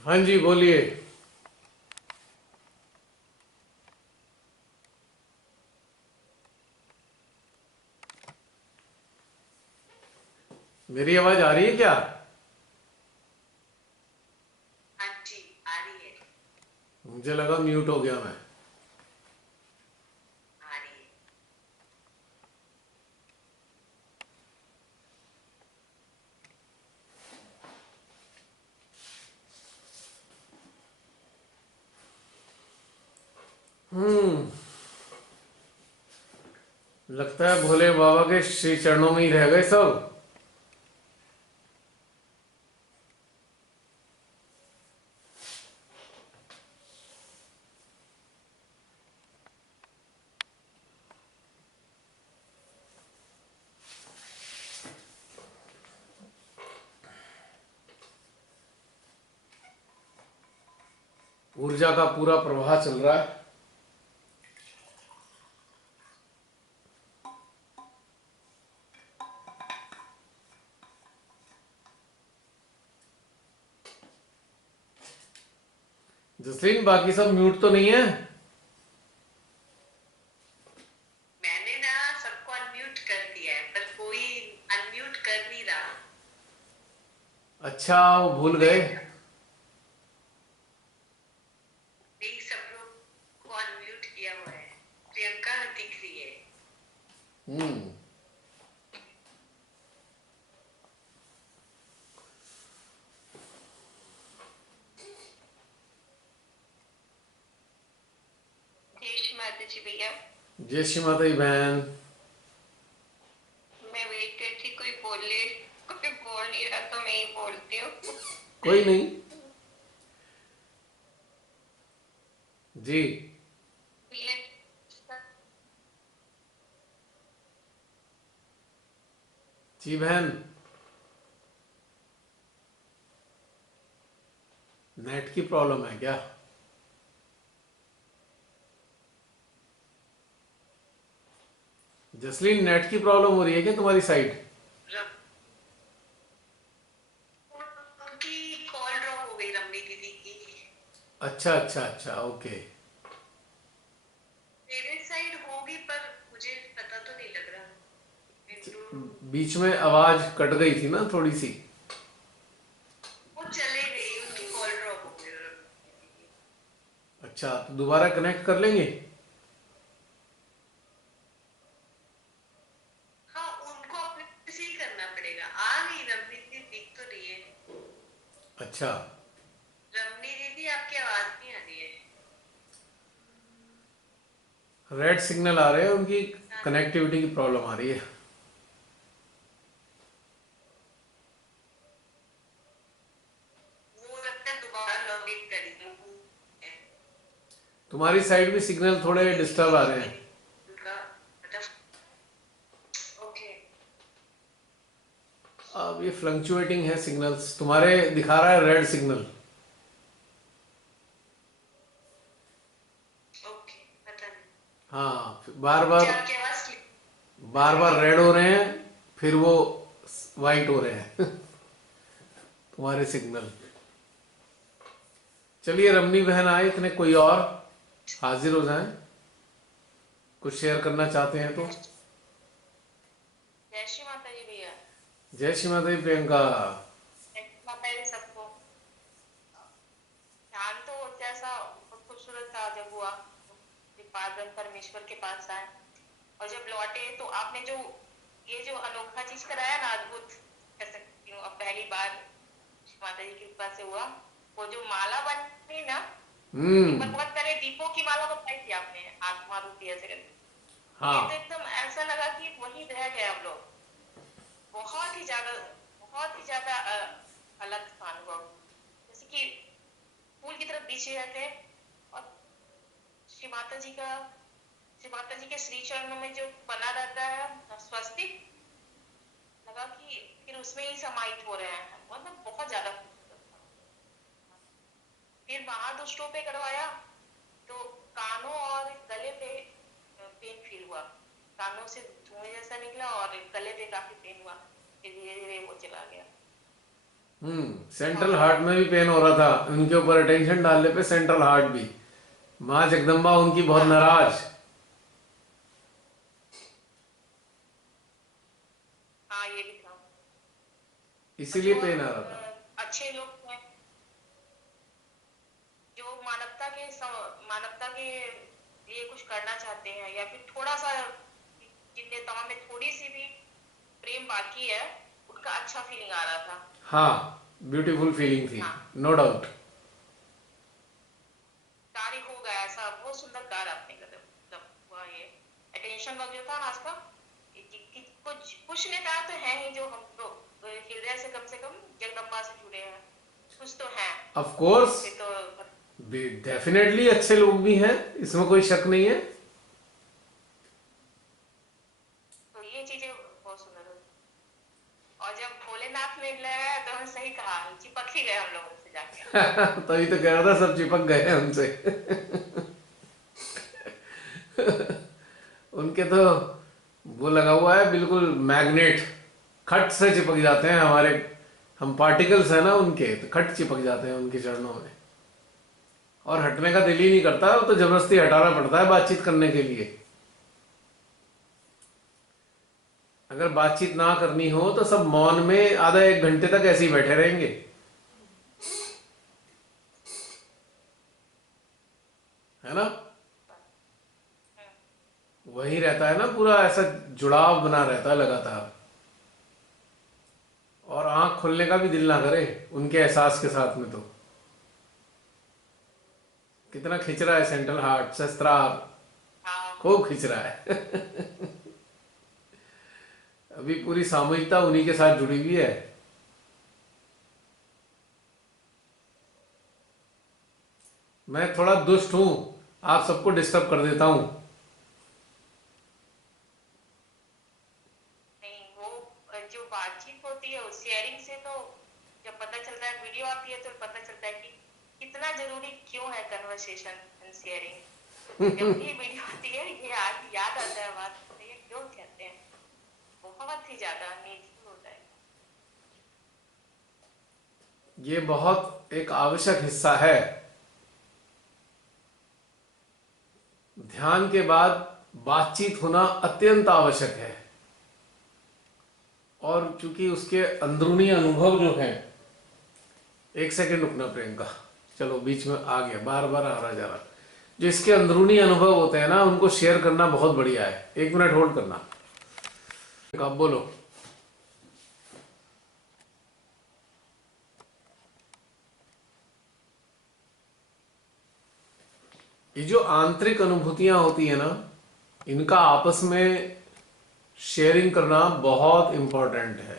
हाँ जी, बोलिए। मेरी आवाज आ रही है क्या? हाँ जी, आ रही है। मुझे लगा म्यूट हो गया मैं। आ रही है। लगता है भोले बाबा के श्री चरणों में ही रह गए सब। ऊर्जा का पूरा प्रवाह चल रहा है। जसलीन, बाकी सब म्यूट तो नहीं है? मैंने ना सबको अनम्यूट कर दिया है, पर कोई अनम्यूट कर नहीं रहा। अच्छा, वो भूल गए। मैं नहीं, सब लोग को अनम्यूट किया हुआ है। प्रियंका दिख रही है। हम्म। जय श्री माता जी भैया। जय श्री माता दी बहन। मैं वेट कर थी, कोई बोले। कोई बोल नहीं रहा तो मैं ही बोलती हूँ। कोई नहीं। जी। भैया, जी बहन। नेट की प्रॉब्लम है क्या? जसलीन, नेट की प्रॉब्लम हो रही है क्या तुम्हारी साइड? उनकी कॉल ड्रॉप हो गई, रमनी दीदी की। अच्छा अच्छा अच्छा, ओके। मेरे साइड होगी, पर मुझे पता तो नहीं लग रहा। विंडो। बीच में आवाज कट गई थी ना थोड़ी सी। वो चले गई, उनकी कॉल ड्रॉप हो गई रमनी दीदी की। अच्छा, तो दोबारा कनेक्ट कर लेंगे। हाँ, उनको अपने से ही करना पड़ेगा। आ गई रमनी दीदी, दिख तो रही है। अच्छा। रमनी दीदी, आपकी आवाज नहीं आ रही है। रेड सिग्नल आ रहे हैं, उनकी हाँ, कनेक्टिविटी की प्रॉब्लम आ रही है। वो लगता है दोबारा लॉग इन करेंगे। तुम्हारी साइड भी सिग्नल थोड़े डिस्टर्ब आ रहे हैं। उनका मतलब। ओके। अब ये फ्लक्चुएटिंग है सिग्नल्स, तुम्हारे दिखा रहा है रेड सिग्नल। ओके, पता नहीं। हाँ, बार मुझे बार आपकी आवाज बार आ बार रही है। रेड हो रहे हैं, फिर वो वाइट हो रहे हैं तुम्हारे सिग्नल। चलिए, रमनी बहन आए, इतने कोई और हाजिर हो जाएं, कुछ शेयर करना चाहते हैं तो। जय श्री माता जी भैया। जय श्री माता दी प्रियंका। जय श्री माता जी सबको। ध्यान तो जैसा बहुत खूबसूरत था जब हुआ, पादन परमेश्वर के पास आए। और जब लौटे तो आपने जो ये जो अनोखा चीज कराया ना, अद्भुत कह सकती हूँ। अब पहली बार माता जी की कृपा से हुआ। वो जो माला बनी ना, एक बार हम्म। बहुत पहले दीपों की माला बताई थी आपने, आत्मा रूपी ऐसे करके। ये तो हाँ। एकदम ऐसा लगा कि वही रह गए हम लोग। बहुत ही ज्यादा, बहुत ही ज्यादा अलग था अनुभव। जैसे कि फूल की तरफ पीछे रहते हैं। और श्री माता जी का, श्री माता जी के श्री चरणों में जो बना रहता है स्वस्तिक, लगा कि फिर उसमें ही समाहित हो रहे हैं। मतलब बहुत ज्यादा खूबसूरत था। फिर महादुष्टों पे करवाया तो कानों और गले पे पेन फील हुआ। कानों से धुएं जैसा निकला और गले पे काफी पेन हुआ। फिर धीरे धीरे वो चला गया। सेंट्रल हार्ट में भी पेन हो रहा था, उनके ऊपर अटेंशन डालने पे सेंट्रल हार्ट भी। माँ जगदम्बा उनकी बहुत हाँ नाराज, हाँ, ये भी था। और इसीलिए जो पेन आ रहा था। अच्छे लोग हैं, जो मानवता के लिए कुछ करना चाहते हैं, या फिर थोड़ा सा जिन नेताओं में थोड़ी सी भी प्रेम बाकी है, उनका अच्छा फीलिंग आ रहा था। हाँ, ब्यूटीफुल फीलिंग थी, हाँ, नो डाउट। कार्य हो गया ऐसा, बहुत सुंदर कार्य आपने मतलब हुआ ये अटेंशन वर्क जो था ना आज का। कुछ नेता तो हैं ही जो हम लोग हृदय से कम जगदम्बा से जुड़े हैं, कुछ तो हैं। ऑफ कोर्स, ये तो डेफिनेटली अच्छे लोग भी हैं, इसमें कोई शक नहीं है। ये चीजें बहुत सुंदर हुई। और जब भोलेनाथ में लगा तो हम सही कहा, चिपक ही गए हम लोग उनसे जाके। तभी तो कह रहा था सब चिपक गए हैं उनसे। उनके तो वो लगा हुआ है बिल्कुल मैग्नेट, खट से चिपक जाते हैं हमारे, हम पार्टिकल्स है ना उनके, तो खट चिपक जाते हैं उनके चरणों में, और हटने का दिल ही नहीं करता, तो जबरदस्ती हटाना पड़ता है बातचीत करने के लिए। अगर बातचीत ना करनी हो तो सब मौन में आधा एक घंटे तक ऐसे ही बैठे रहेंगे, है ना। वही रहता है ना, पूरा ऐसा जुड़ाव बना रहता है लगातार, और आंख खोलने का भी दिल ना करे उनके एहसास के साथ में। तो कितना खिंच रहा है सेंट्रल हार्ट, सहस्त्रार हाँ खूब खिंच रहा है। अभी पूरी सामूहिकता उन्हीं के साथ जुड़ी हुई है। मैं थोड़ा दुष्ट हूं, आप सबको डिस्टर्ब कर देता हूं। नहीं, वो जो बातचीत होती है उस शेयरिंग से तो जब पता चलता है, वीडियो आती है तो पता चलता है कि कितना जरूरी क्यों है कन्वर्सेशन एंड शेयरिंग। जब भी वीडियो आती है ये आज याद आता है बात, तो ये क्यों कहते हैं, बहुत ही ज्यादा नीडफुल होता है। ये बहुत एक आवश्यक हिस्सा है। ध्यान के बाद बातचीत होना अत्यंत आवश्यक है, और चूंकि उसके अंदरूनी अनुभव जो हैं, एक सेकंड रुकना प्रियंका, चलो बीच में आ गया, बार बार आ रहा जा रहा। जो इसके अंदरूनी अनुभव होते हैं ना, उनको शेयर करना बहुत बढ़िया है। एक मिनट होल्ड करना, आप बोलो। ये जो आंतरिक अनुभूतियां होती है ना, इनका आपस में शेयरिंग करना बहुत इंपॉर्टेंट है,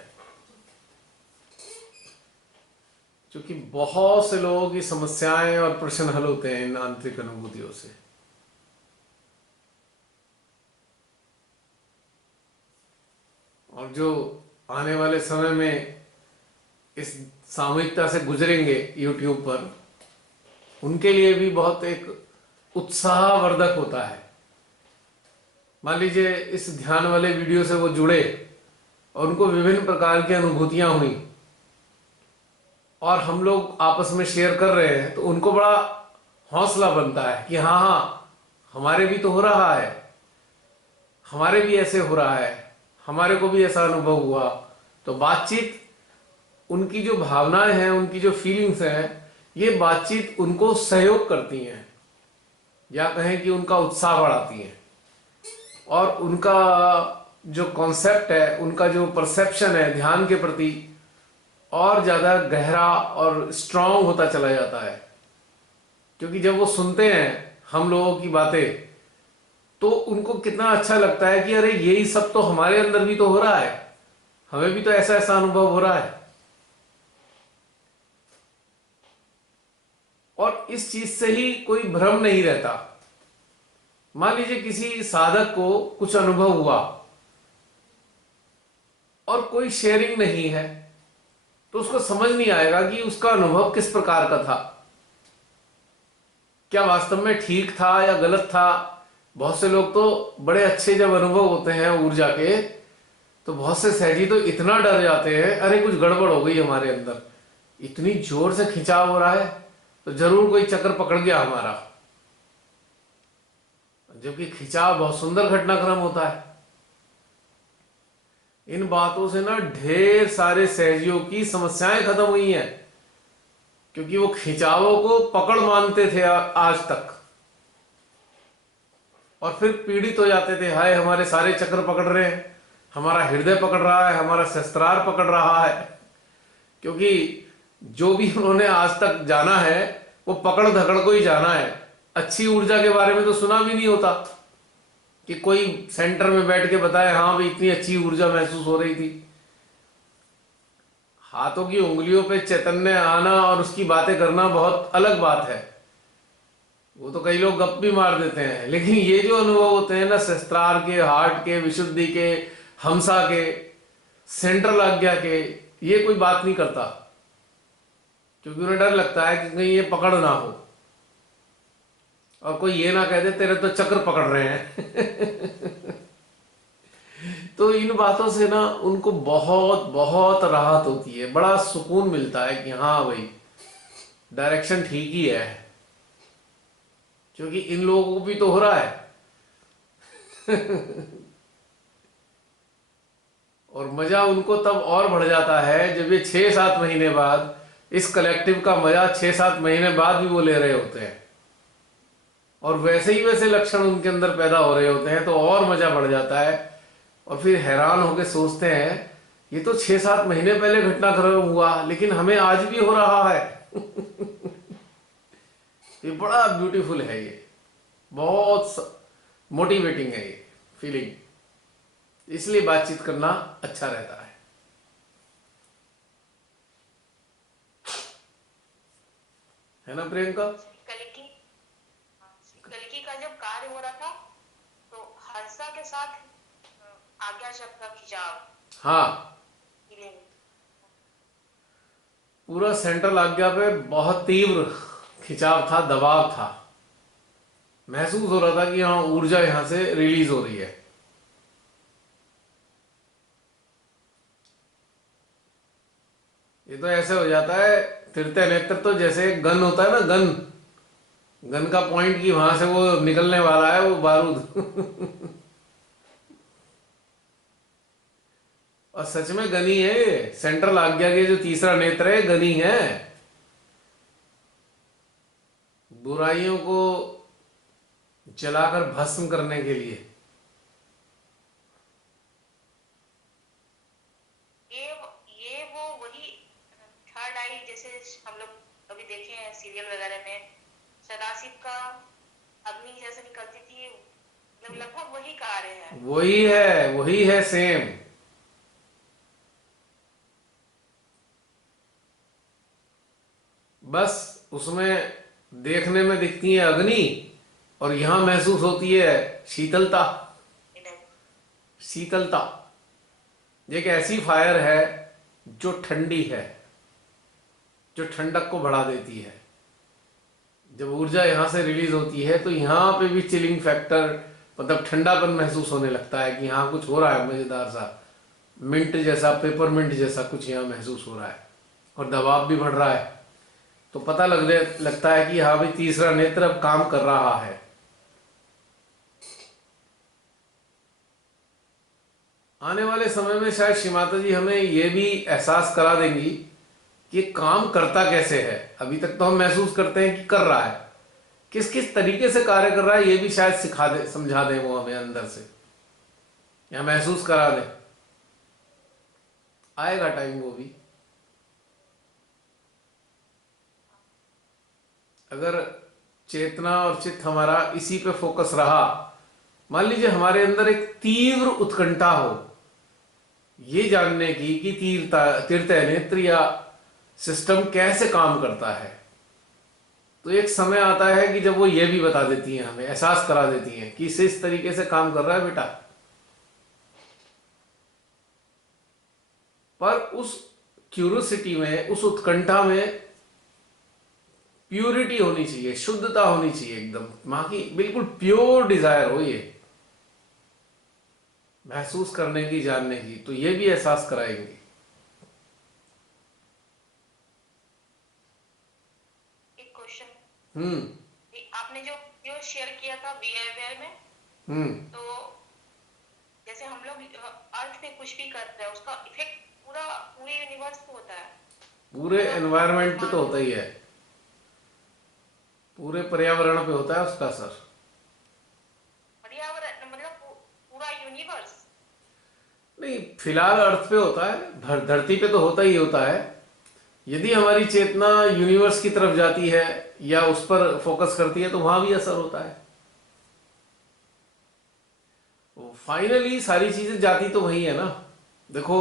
क्योंकि बहुत से लोगों की समस्याएं और प्रश्न हल होते हैं इन आंतरिक अनुभूतियों से। और जो आने वाले समय में इस सामूहिकता से गुजरेंगे यूट्यूब पर, उनके लिए भी बहुत एक उत्साहवर्धक होता है। मान लीजिए इस ध्यान वाले वीडियो से वो जुड़े और उनको विभिन्न प्रकार की अनुभूतियां हुई, और हम लोग आपस में शेयर कर रहे हैं, तो उनको बड़ा हौसला बनता है कि हाँ हाँ, हमारे भी तो हो रहा है, हमारे भी ऐसे हो रहा है, हमारे को भी ऐसा अनुभव हुआ। तो बातचीत, उनकी जो भावनाएं हैं, उनकी जो फीलिंग्स हैं, ये बातचीत उनको सहयोग करती हैं, या कहें कि उनका उत्साह बढ़ाती हैं, और उनका जो कॉन्सेप्ट है, उनका जो परसेप्शन है ध्यान के प्रति, और ज्यादा गहरा और स्ट्रांग होता चला जाता है। क्योंकि जब वो सुनते हैं हम लोगों की बातें, तो उनको कितना अच्छा लगता है कि अरे यही सब तो हमारे अंदर भी तो हो रहा है, हमें भी तो ऐसा ऐसा अनुभव हो रहा है। और इस चीज से ही कोई भ्रम नहीं रहता। मान लीजिए किसी साधक को कुछ अनुभव हुआ और कोई शेयरिंग नहीं है, तो उसको समझ नहीं आएगा कि उसका अनुभव किस प्रकार का था, क्या वास्तव में ठीक था या गलत था। बहुत से लोग तो बड़े अच्छे जब अनुभव होते हैं ऊर्जा के, तो बहुत से सहजी तो इतना डर जाते हैं, अरे कुछ गड़बड़ हो गई हमारे अंदर, इतनी जोर से खिंचाव हो रहा है तो जरूर कोई चक्र पकड़ गया हमारा, जबकि खिंचाव बहुत सुंदर घटनाक्रम होता है। इन बातों से ना ढेर सारे सहजियों की समस्याएं खत्म हुई हैं, क्योंकि वो खिंचावों को पकड़ मानते थे आज तक, और फिर पीड़ित हो जाते थे, हाय हमारे सारे चक्र पकड़ रहे हैं, हमारा हृदय पकड़ रहा है, हमारा शस्त्रार पकड़ रहा है। क्योंकि जो भी उन्होंने आज तक जाना है वो पकड़ धकड़ को ही जाना है। अच्छी ऊर्जा के बारे में तो सुना भी नहीं होता कि कोई सेंटर में बैठ के बताए हाँ भाई इतनी अच्छी ऊर्जा महसूस हो रही थी। हाथों की उंगलियों पे चैतन्य आना और उसकी बातें करना बहुत अलग बात है, वो तो कई लोग गप भी मार देते हैं, लेकिन ये जो अनुभव होते हैं ना शस्त्रार के, हार्ट के, विशुद्धि के, हमसा के, सेंट्रल आज्ञा के, ये कोई बात नहीं करता, क्योंकि उन्हें डर लगता है कि कहीं ये पकड़ ना हो और कोई ये ना कह दे तेरे तो चक्र पकड़ रहे हैं। तो इन बातों से ना उनको बहुत बहुत राहत होती है, बड़ा सुकून मिलता है कि हाँ भाई डायरेक्शन ठीक ही है, क्योंकि इन लोगों को भी तो हो रहा है। और मजा उनको तब और बढ़ जाता है जब ये 6-7 महीने बाद, इस कलेक्टिव का मजा 6-7 महीने बाद भी वो ले रहे होते हैं, और वैसे ही वैसे लक्षण उनके अंदर पैदा हो रहे होते हैं, तो और मजा बढ़ जाता है। और फिर हैरान होकर सोचते हैं ये तो 6-7 महीने पहले घटनाक्रम हुआ, लेकिन हमें आज भी हो रहा है। ये बड़ा ब्यूटीफुल है, ये बहुत मोटिवेटिंग है ये फीलिंग, इसलिए बातचीत करना अच्छा रहता है ना प्रियंका? कलिकी कलिकी का जब कार्य हो रहा था तो हर्षा के साथ आज्ञा शब्द का खिंचाव, हाँ, feeling, पूरा सेंट्रल आज्ञा पे बहुत तीव्र खिंचाव था, दबाव था, महसूस हो रहा था कि हाँ ऊर्जा यहां से रिलीज हो रही है। ये तो ऐसे हो जाता है तृतीय नेत्र, तो जैसे गन होता है ना, गन गन का पॉइंट की वहां से वो निकलने वाला है वो बारूद। और सच में गनी है ये, सेंट्रल आज्ञा के जो तीसरा नेत्र है गनी है, बुराइयों को जलाकर भस्म करने के लिए। ये वो वही थर्ड आई, जैसे हम लोग कभी देखे हैं सीरियल वगैरह में, सदाशिव का अग्नि जैसे निकलती थी, मतलब लगभग वही कार्य है। वही है सेम। बस उसमें देखने में दिखती है अग्नि, और यहां महसूस होती है शीतलता। शीतलता एक ऐसी फायर है जो ठंडी है, जो ठंडक को बढ़ा देती है। जब ऊर्जा यहां से रिलीज होती है तो यहां पे भी चिलिंग फैक्टर, मतलब ठंडापन महसूस होने लगता है कि यहाँ कुछ हो रहा है मजेदार सा, मिंट जैसा, पेपरमिंट जैसा कुछ यहाँ महसूस हो रहा है, और दबाव भी बढ़ रहा है। तो पता लगता है कि हाँ भाई तीसरा नेत्र अब काम कर रहा है। आने वाले समय में शायद श्री माता जी हमें ये भी एहसास करा देंगी कि काम करता कैसे है। अभी तक तो हम महसूस करते हैं कि कर रहा है, किस किस तरीके से कार्य कर रहा है ये भी शायद सिखा दे, समझा दे वो हमें अंदर से, या महसूस करा दे। आएगा टाइम वो भी। अगर चेतना और चित्त हमारा इसी पे फोकस रहा, मान लीजिए हमारे अंदर एक तीव्र उत्कंठा हो ये जानने की कि तीर्थय नेत्र या सिस्टम कैसे काम करता है, तो एक समय आता है कि जब वो ये भी बता देती हैं, हमें एहसास करा देती हैं कि इस तरीके से काम कर रहा है बेटा। पर उस क्यूरियोसिटी में, उस उत्कंठा में प्यूरिटी होनी चाहिए, शुद्धता होनी चाहिए, एकदम मां की बिल्कुल प्योर डिजायर हो ये महसूस करने की, जानने की। तो ये भी एहसास कराएंगे। हम्म। आपने जो वीडियो शेयर किया था बिहेवियर में, हम्म। तो जैसे हम लोग अर्थ पे कुछ भी करते हैं उसका इफेक्ट पूरे यूनिवर्स पे होता है। पूरे पूरा एनवायरनमेंट पे तो ब्रह्मांड, होता ही है, पूरे पर्यावरण पे होता है उसका असर। पर्यावरण मतलब पूरा यूनिवर्स। नहीं, फिलहाल अर्थ पे होता है, धरती पे तो होता ही होता है। यदि हमारी चेतना यूनिवर्स की तरफ जाती है या उस पर फोकस करती है तो वहां भी असर होता है। फाइनली सारी चीजें जाती तो वही है ना। देखो,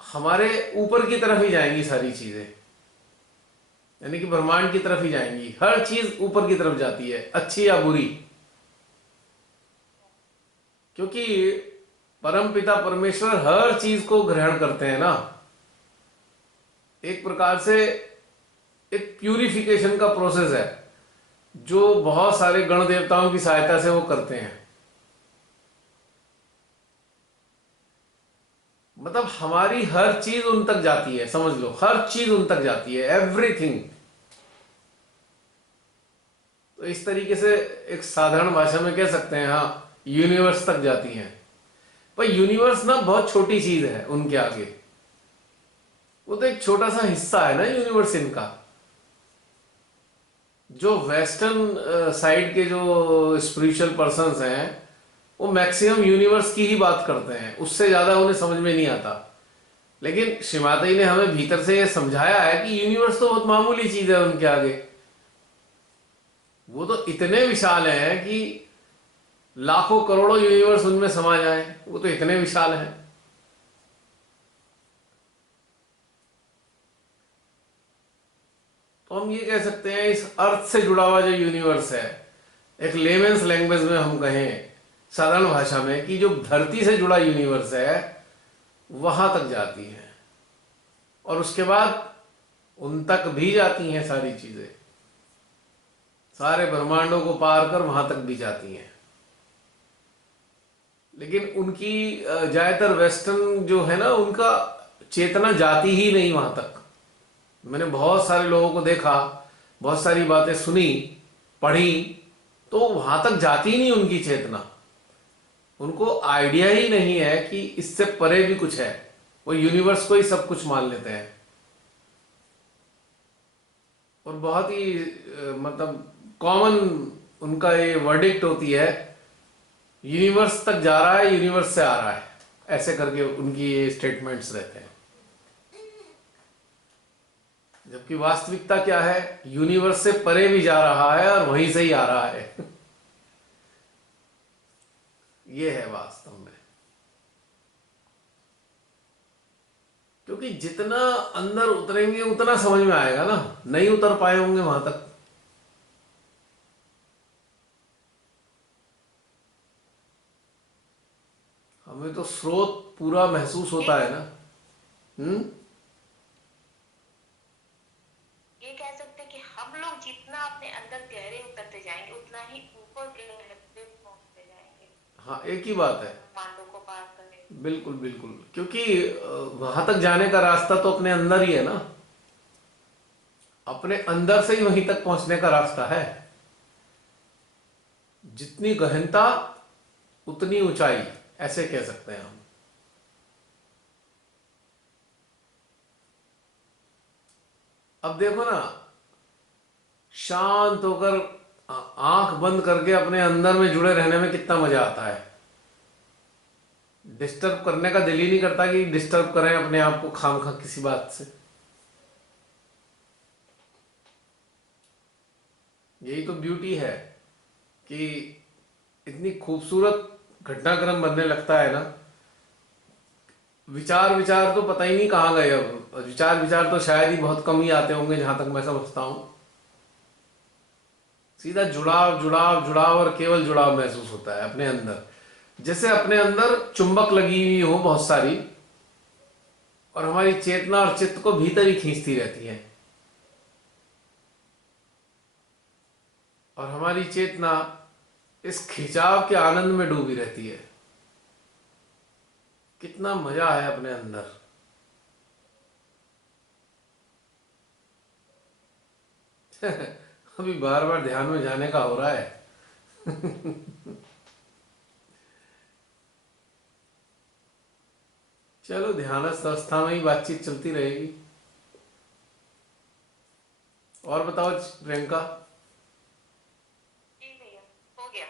हमारे ऊपर की तरफ ही जाएंगी सारी चीजें, यानी कि ब्रह्मांड की तरफ ही जाएंगी। हर चीज ऊपर की तरफ जाती है, अच्छी या बुरी, क्योंकि परम पिता परमेश्वर हर चीज को ग्रहण करते हैं ना। एक प्रकार से एक प्यूरिफिकेशन का प्रोसेस है जो बहुत सारे गण देवताओं की सहायता से वो करते हैं। मतलब हमारी हर चीज उन तक जाती है, समझ लो, हर चीज उन तक जाती है, एवरीथिंग। तो इस तरीके से एक साधारण भाषा में कह सकते हैं, हाँ, यूनिवर्स तक जाती हैं। पर यूनिवर्स ना बहुत छोटी चीज है उनके आगे। वो तो एक छोटा सा हिस्सा है ना यूनिवर्स इनका। जो वेस्टर्न साइड के जो स्पिरिचुअल पर्सन्स हैं वो मैक्सिमम यूनिवर्स की ही बात करते हैं, उससे ज्यादा उन्हें समझ में नहीं आता। लेकिन श्रीमाता जी ने हमें भीतर से ये समझाया है कि यूनिवर्स तो बहुत मामूली चीज है उनके आगे। वो तो इतने विशाल हैं कि लाखों करोड़ों यूनिवर्स उनमें समा जाए, वो तो इतने विशाल हैं। तो हम ये कह सकते हैं इस अर्थ से जुड़ा हुआ जो यूनिवर्स है, एक लेमेंस लैंग्वेज में हम कहें, साधारण भाषा में, कि जो धरती से जुड़ा यूनिवर्स है वहां तक जाती है, और उसके बाद उन तक भी जाती हैं सारी चीजें, सारे ब्रह्मांडों को पार कर वहां तक भी जाती हैं। लेकिन उनकी ज्यादातर वेस्टर्न जो है ना, उनका चेतना जाती ही नहीं वहां तक। मैंने बहुत सारे लोगों को देखा, बहुत सारी बातें सुनी, पढ़ी, तो वहां तक जाती ही नहीं उनकी चेतना। उनको आइडिया ही नहीं है कि इससे परे भी कुछ है। वो यूनिवर्स को ही सब कुछ मान लेते हैं। और बहुत ही मतलब कॉमन उनका ये वर्डिक्ट होती है, यूनिवर्स तक जा रहा है, यूनिवर्स से आ रहा है, ऐसे करके उनकी ये स्टेटमेंट्स रहते हैं। जबकि वास्तविकता क्या है, यूनिवर्स से परे भी जा रहा है और वहीं से ही आ रहा है। ये है वास्तव में। क्योंकि जितना अंदर उतरेंगे उतना समझ में आएगा ना, नहीं उतर पाए होंगे वहां तक। हमें तो स्रोत पूरा महसूस ये होता है ना। हम्म। ये कह सकते हैं कि हम लोग जितना अपने अंदर गहरे उतरते जाएंगे उतना ही ऊपर गहरे पहुंचते जाएंगे, हाँ, एक ही बात है। ब्रह्मांडों को पार करके। बिल्कुल बिल्कुल, क्योंकि वहां तक जाने का रास्ता तो अपने अंदर ही है ना। अपने अंदर से ही वहीं तक पहुंचने का रास्ता है। जितनी गहनता उतनी ऊंचाई, ऐसे कह सकते हैं हम। अब देखो ना, शांत होकर आंख बंद करके अपने अंदर में जुड़े रहने में कितना मजा आता है। डिस्टर्ब करने का दिल ही नहीं करता कि डिस्टर्ब करें अपने आप को खामखा किसी बात से। यही तो ब्यूटी है कि इतनी खूबसूरत घटनाक्रम बनने लगता है ना। विचार विचार तो पता ही नहीं कहाँ गए अब, और विचार विचार तो शायद ही बहुत कम ही आते होंगे जहां तक मैं समझता हूँ। सीधा जुड़ाव जुड़ाव जुड़ाव और केवल जुड़ाव महसूस होता है अपने अंदर। जैसे अपने अंदर चुंबक लगी हुई हो बहुत सारी, और हमारी चेतना और चित्त को भीतर ही खींचती रहती है, और हमारी चेतना इस खिंचाव के आनंद में डूबी रहती है। कितना मजा है अपने अंदर। अभी बार बार ध्यान में जाने का हो रहा है। चलो, ध्यानस्थ अवस्था में ही बातचीत चलती रहेगी। और बताओ प्रियंका, जी भैया, हो गया।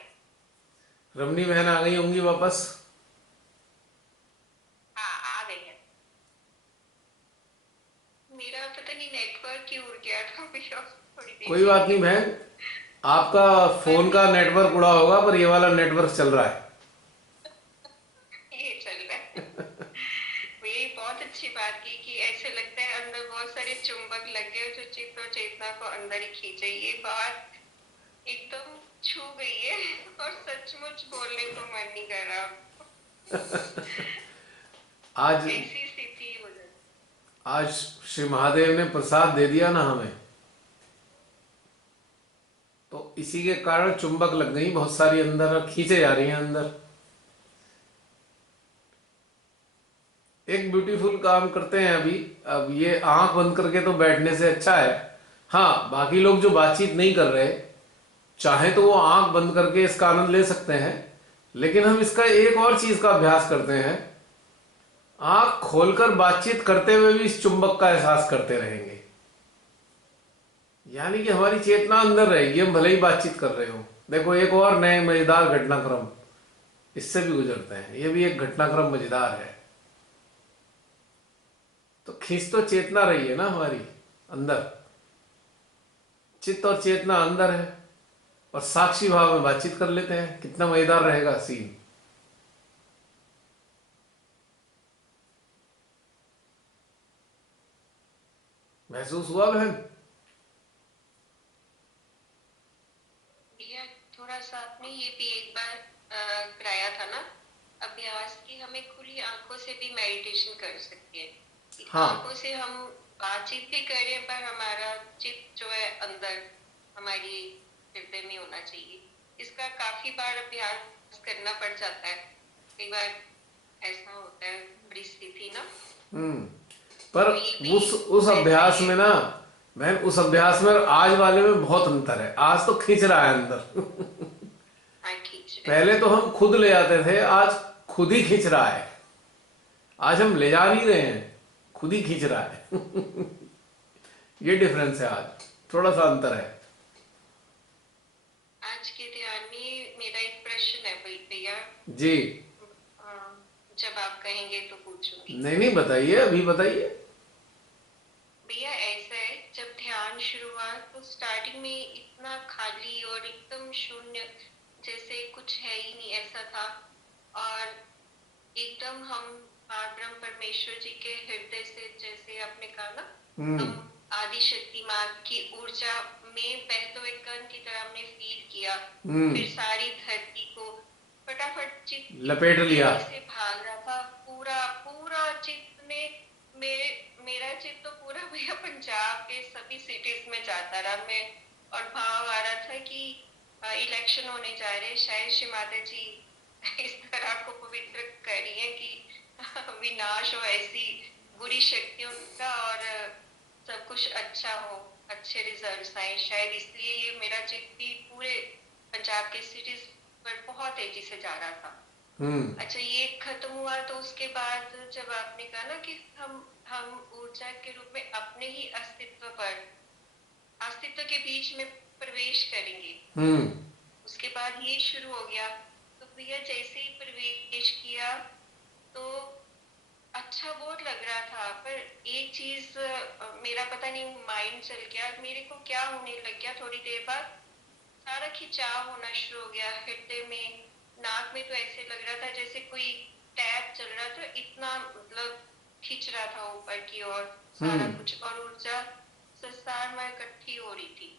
रमनी बहन आ गई होंगी वापस? हाँ, आ गई है। मेरा पता नहीं नेटवर्क क्यों उड़ गया था भैया थोड़ी देर कोई के बात नहीं लिए। बहन, आपका पर फोन का नेटवर्क उड़ा होगा, पर ये वाला नेटवर्क चल रहा है। ये चल रहा है। ये बहुत अच्छी बात की कि ऐसे लगता है अंदर बहुत सारे चुंबक लग गए जो चित्त और चेतना को अंदर ही खींचे। ये बात एकदम छू गई है और सचमुच बोलने को मन नहीं कर रहा। आज ऐसी स्थिति हो जाती। आज श्री महादेव ने प्रसाद दे दिया ना हमें, तो इसी के कारण चुंबक लग गई बहुत सारी, अंदर खींचे जा रही हैं अंदर। एक ब्यूटीफुल काम करते हैं अभी। अब ये आंख बंद करके तो बैठने से अच्छा है। हाँ, बाकी लोग जो बातचीत नहीं कर रहे, चाहे तो वो आंख बंद करके इसका आनंद ले सकते हैं, लेकिन हम इसका एक और चीज का अभ्यास करते हैं। आंख खोलकर बातचीत करते हुए भी इस चुंबक का एहसास करते रहेंगे। यानी कि हमारी चेतना अंदर रहेगी, हम भले ही बातचीत कर रहे हो। देखो, एक और नए मजेदार घटनाक्रम इससे भी गुजरते हैं। ये भी एक घटनाक्रम मजेदार है। तो खींच तो चेतना रही है ना हमारी अंदर, चित्त और चेतना अंदर है, और साक्षी भाव में बातचीत कर लेते हैं। कितना मजेदार रहेगा सीन। महसूस हुआ बहन? भैया थोड़ा सा आपने ये भी एक बार कराया था ना अभ्यास की हमें खुली आंखों से भी मेडिटेशन कर सकते हैं कि हाँ। आंखों से हम बातचीत भी करें पर हमारा चित्त जो है अंदर हमारी हृदय में होना चाहिए। इसका काफी बार अभ्यास करना पड़ जाता है। कई बार ऐसा होता है परिस्थिति ना। पर तो ये भी उस वैसा अभ्यास ही है। में ना बहन, उस अभ्यास में और आज वाले में बहुत अंतर है। आज तो खींच रहा है अंदर। हाँ, खींच रहे। पहले तो हम खुद ले जाते थे, आज खुद ही खींच रहा है। आज हम ले जा नहीं रहे हैं, खुद ही खींच रहा है। ये डिफरेंस है, आज थोड़ा सा अंतर है। आज के ध्यान में मेरा एक प्रश्न है भैया। जी। जब आप कहेंगे तो पूछूंगी। नहीं नहीं, बताइए, अभी बताइए। भैया ऐसा है जब ध्यान शुरू हुआ तो स्टार्टिंग में इतना खाली और एकदम शून्य जैसे कुछ है ही नहीं ऐसा था। और एकदम हम ब्रह्म परमेश्वर जी के हृदय से जैसे आपने कहा ना हम आदि शक्ति माँ की ऊर्जा में बहते हुए कण की तरह हमने फील किया। फिर सारी धरती को फटाफट चित्त लपेट लिया। से भाग रहा था पूरा पूरा चित्त में। मेरा चित्त तो पूरा भैया पंजाब के सभी सिटीज में जाता रहा मैं। और भाव आ रहा था कि इलेक्शन होने जा रहे, शायद श्री माता जी इस तरह को पवित्र कर रही है कि विनाश हो ऐसी बुरी शक्तियों का और सब कुछ अच्छा हो, अच्छे रिजल्ट्स आए। शायद इसलिए ये मेरा चित्त भी पूरे पंजाब के सिटीज पर बहुत तेजी से जा रहा था। अच्छा, ये खत्म हुआ तो उसके बाद जब आपने कहा ना कि हम ऊर्जा के रूप में अपने ही अस्तित्व के बीच में प्रवेश करेंगे। उसके बाद ये शुरू हो गया। तो भैया जैसे ही प्रवेश किया तो अच्छा बहुत लग रहा था, पर एक चीज मेरा पता नहीं माइंड चल गया, मेरे को क्या होने लग गया थोड़ी देर बाद सारा खिंचाव होना शुरू हो गया हृदय में। नाक में तो ऐसे लग रहा था जैसे कोई टैप चल रहा था, इतना मतलब खींच रहा था ऊपर की ओर सारा कुछ, और ऊर्जा संसार में इकट्ठी हो रही थी।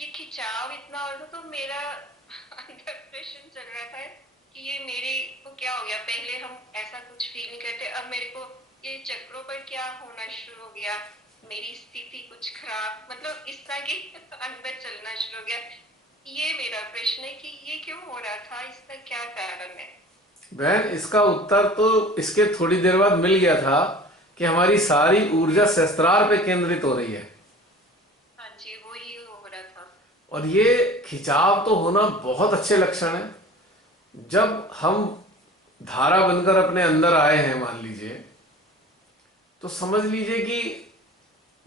ये खिंचाव इतना हो रहा तो मेरा अंदर प्रश्न चल रहा था कि ये मेरे को क्या हो गया। पहले हम ऐसा कुछ फील नहीं करते, अब मेरे को ये चक्रों पर क्या होना शुरू हो गया, मेरी स्थिति कुछ खराब मतलब इस तरह के अंदर चलना शुरू हो गया। ये मेरा प्रश्न है कि ये क्यों हो रहा था, इसका क्या कारण है? बहन, इसका उत्तर तो इसके थोड़ी देर बाद मिल गया था कि हमारी सारी ऊर्जा सहस्त्रार पे केंद्रित हो रही है। हाँ जी, वो ही हो रहा था। और ये खिंचाव तो होना बहुत अच्छे लक्षण है। जब हम धारा बनकर अपने अंदर आए हैं मान लीजिए, तो समझ लीजिए कि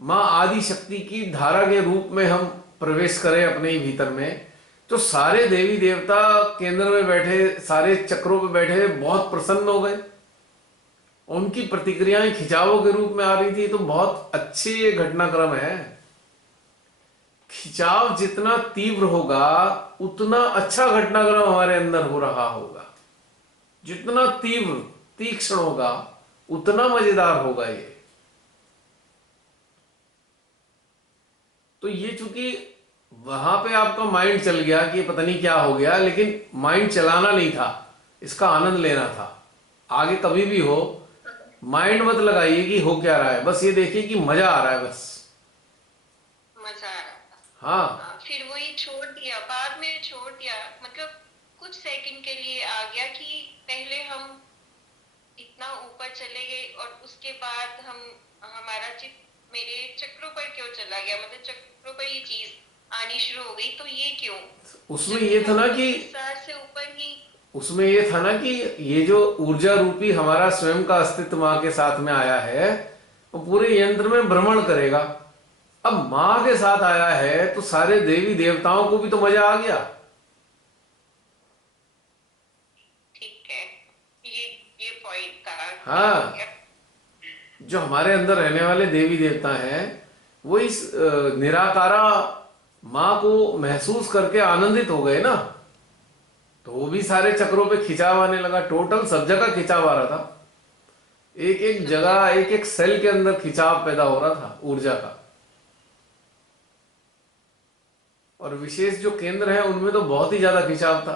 माँ आदि शक्ति की धारा के रूप में हम प्रवेश करें अपने ही भीतर में, तो सारे देवी देवता केंद्र में बैठे, सारे चक्रों पे बैठे बहुत प्रसन्न हो गए। उनकी प्रतिक्रियाएं खिंचावों के रूप में आ रही थी। तो बहुत अच्छी ये घटनाक्रम है। खिंचाव जितना तीव्र होगा उतना अच्छा घटनाक्रम हमारे अंदर हो रहा होगा। जितना तीव्र तीक्ष्ण होगा उतना मजेदार होगा ये। तो ये चूंकि वहां पे आपका माइंड चल गया कि पता नहीं क्या हो गया, लेकिन माइंड चलाना नहीं था, इसका आनंद लेना था। आगे कभी भी हो माइंड मत लगाइए कि हो क्या रहा है, बस ये देखिए कि मजा आ रहा है, बस मजा आ रहा था। हाँ। फिर वही छोड़ दिया, बाद में छोड़ दिया, मतलब कुछ सेकंड के लिए आ गया कि पहले हम इतना ऊपर चले गए और उसके बाद हमारा चित्त मेरे चक्रों पर क्यों चला गया, मतलब चक्रों पर ये चीज आनी शुरू हो गई, तो ये क्यों? उसमें ये था ना कि से ऊपर ही उसमें ये था ना कि ये जो ऊर्जा रूपी हमारा स्वयं का अस्तित्व माँ के साथ में आया है, वो पूरे यंत्र में भ्रमण करेगा। अब माँ के साथ आया है तो सारे देवी देवताओं को भी तो मजा आ गया। ठीक है, ये पॉइंट था। हाँ, जो हमारे अंदर रहने वाले देवी देवता हैं वो इस निराकारा माँ को महसूस करके आनंदित हो गए ना, तो वो भी सारे चक्रों पे खिंचाव आने लगा। टोटल सब जगह खिंचाव आ रहा था, एक एक जगह एक एक सेल के अंदर खिंचाव पैदा हो रहा था ऊर्जा का। और विशेष जो केंद्र है उनमें तो बहुत ही ज्यादा खिंचाव था।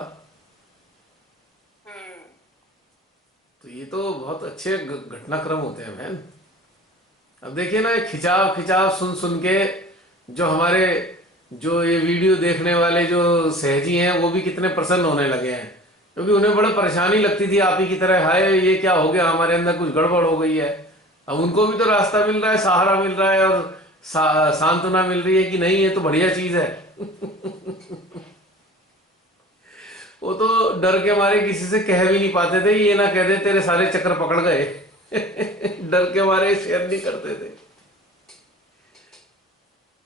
तो ये तो बहुत अच्छे घटनाक्रम होते हैं बहन। अब देखिए ना, खिंचाव खिंचाव सुन सुन के जो हमारे जो ये वीडियो देखने वाले जो सहजी हैं वो भी कितने प्रसन्न होने लगे हैं, क्योंकि उन्हें बड़ा परेशानी लगती थी आप ही की तरह, हाय ये क्या हो गया, हमारे अंदर कुछ गड़बड़ हो गई है। अब उनको भी तो रास्ता मिल रहा है, सहारा मिल रहा है और सांत्वना मिल रही है कि नहीं ये तो बढ़िया चीज है। वो तो डर के मारे किसी से कह भी नहीं पाते थे, ये ना कह दे तेरे सारे चक्र पकड़ गए। डर के मारे शेयर नहीं करते थे।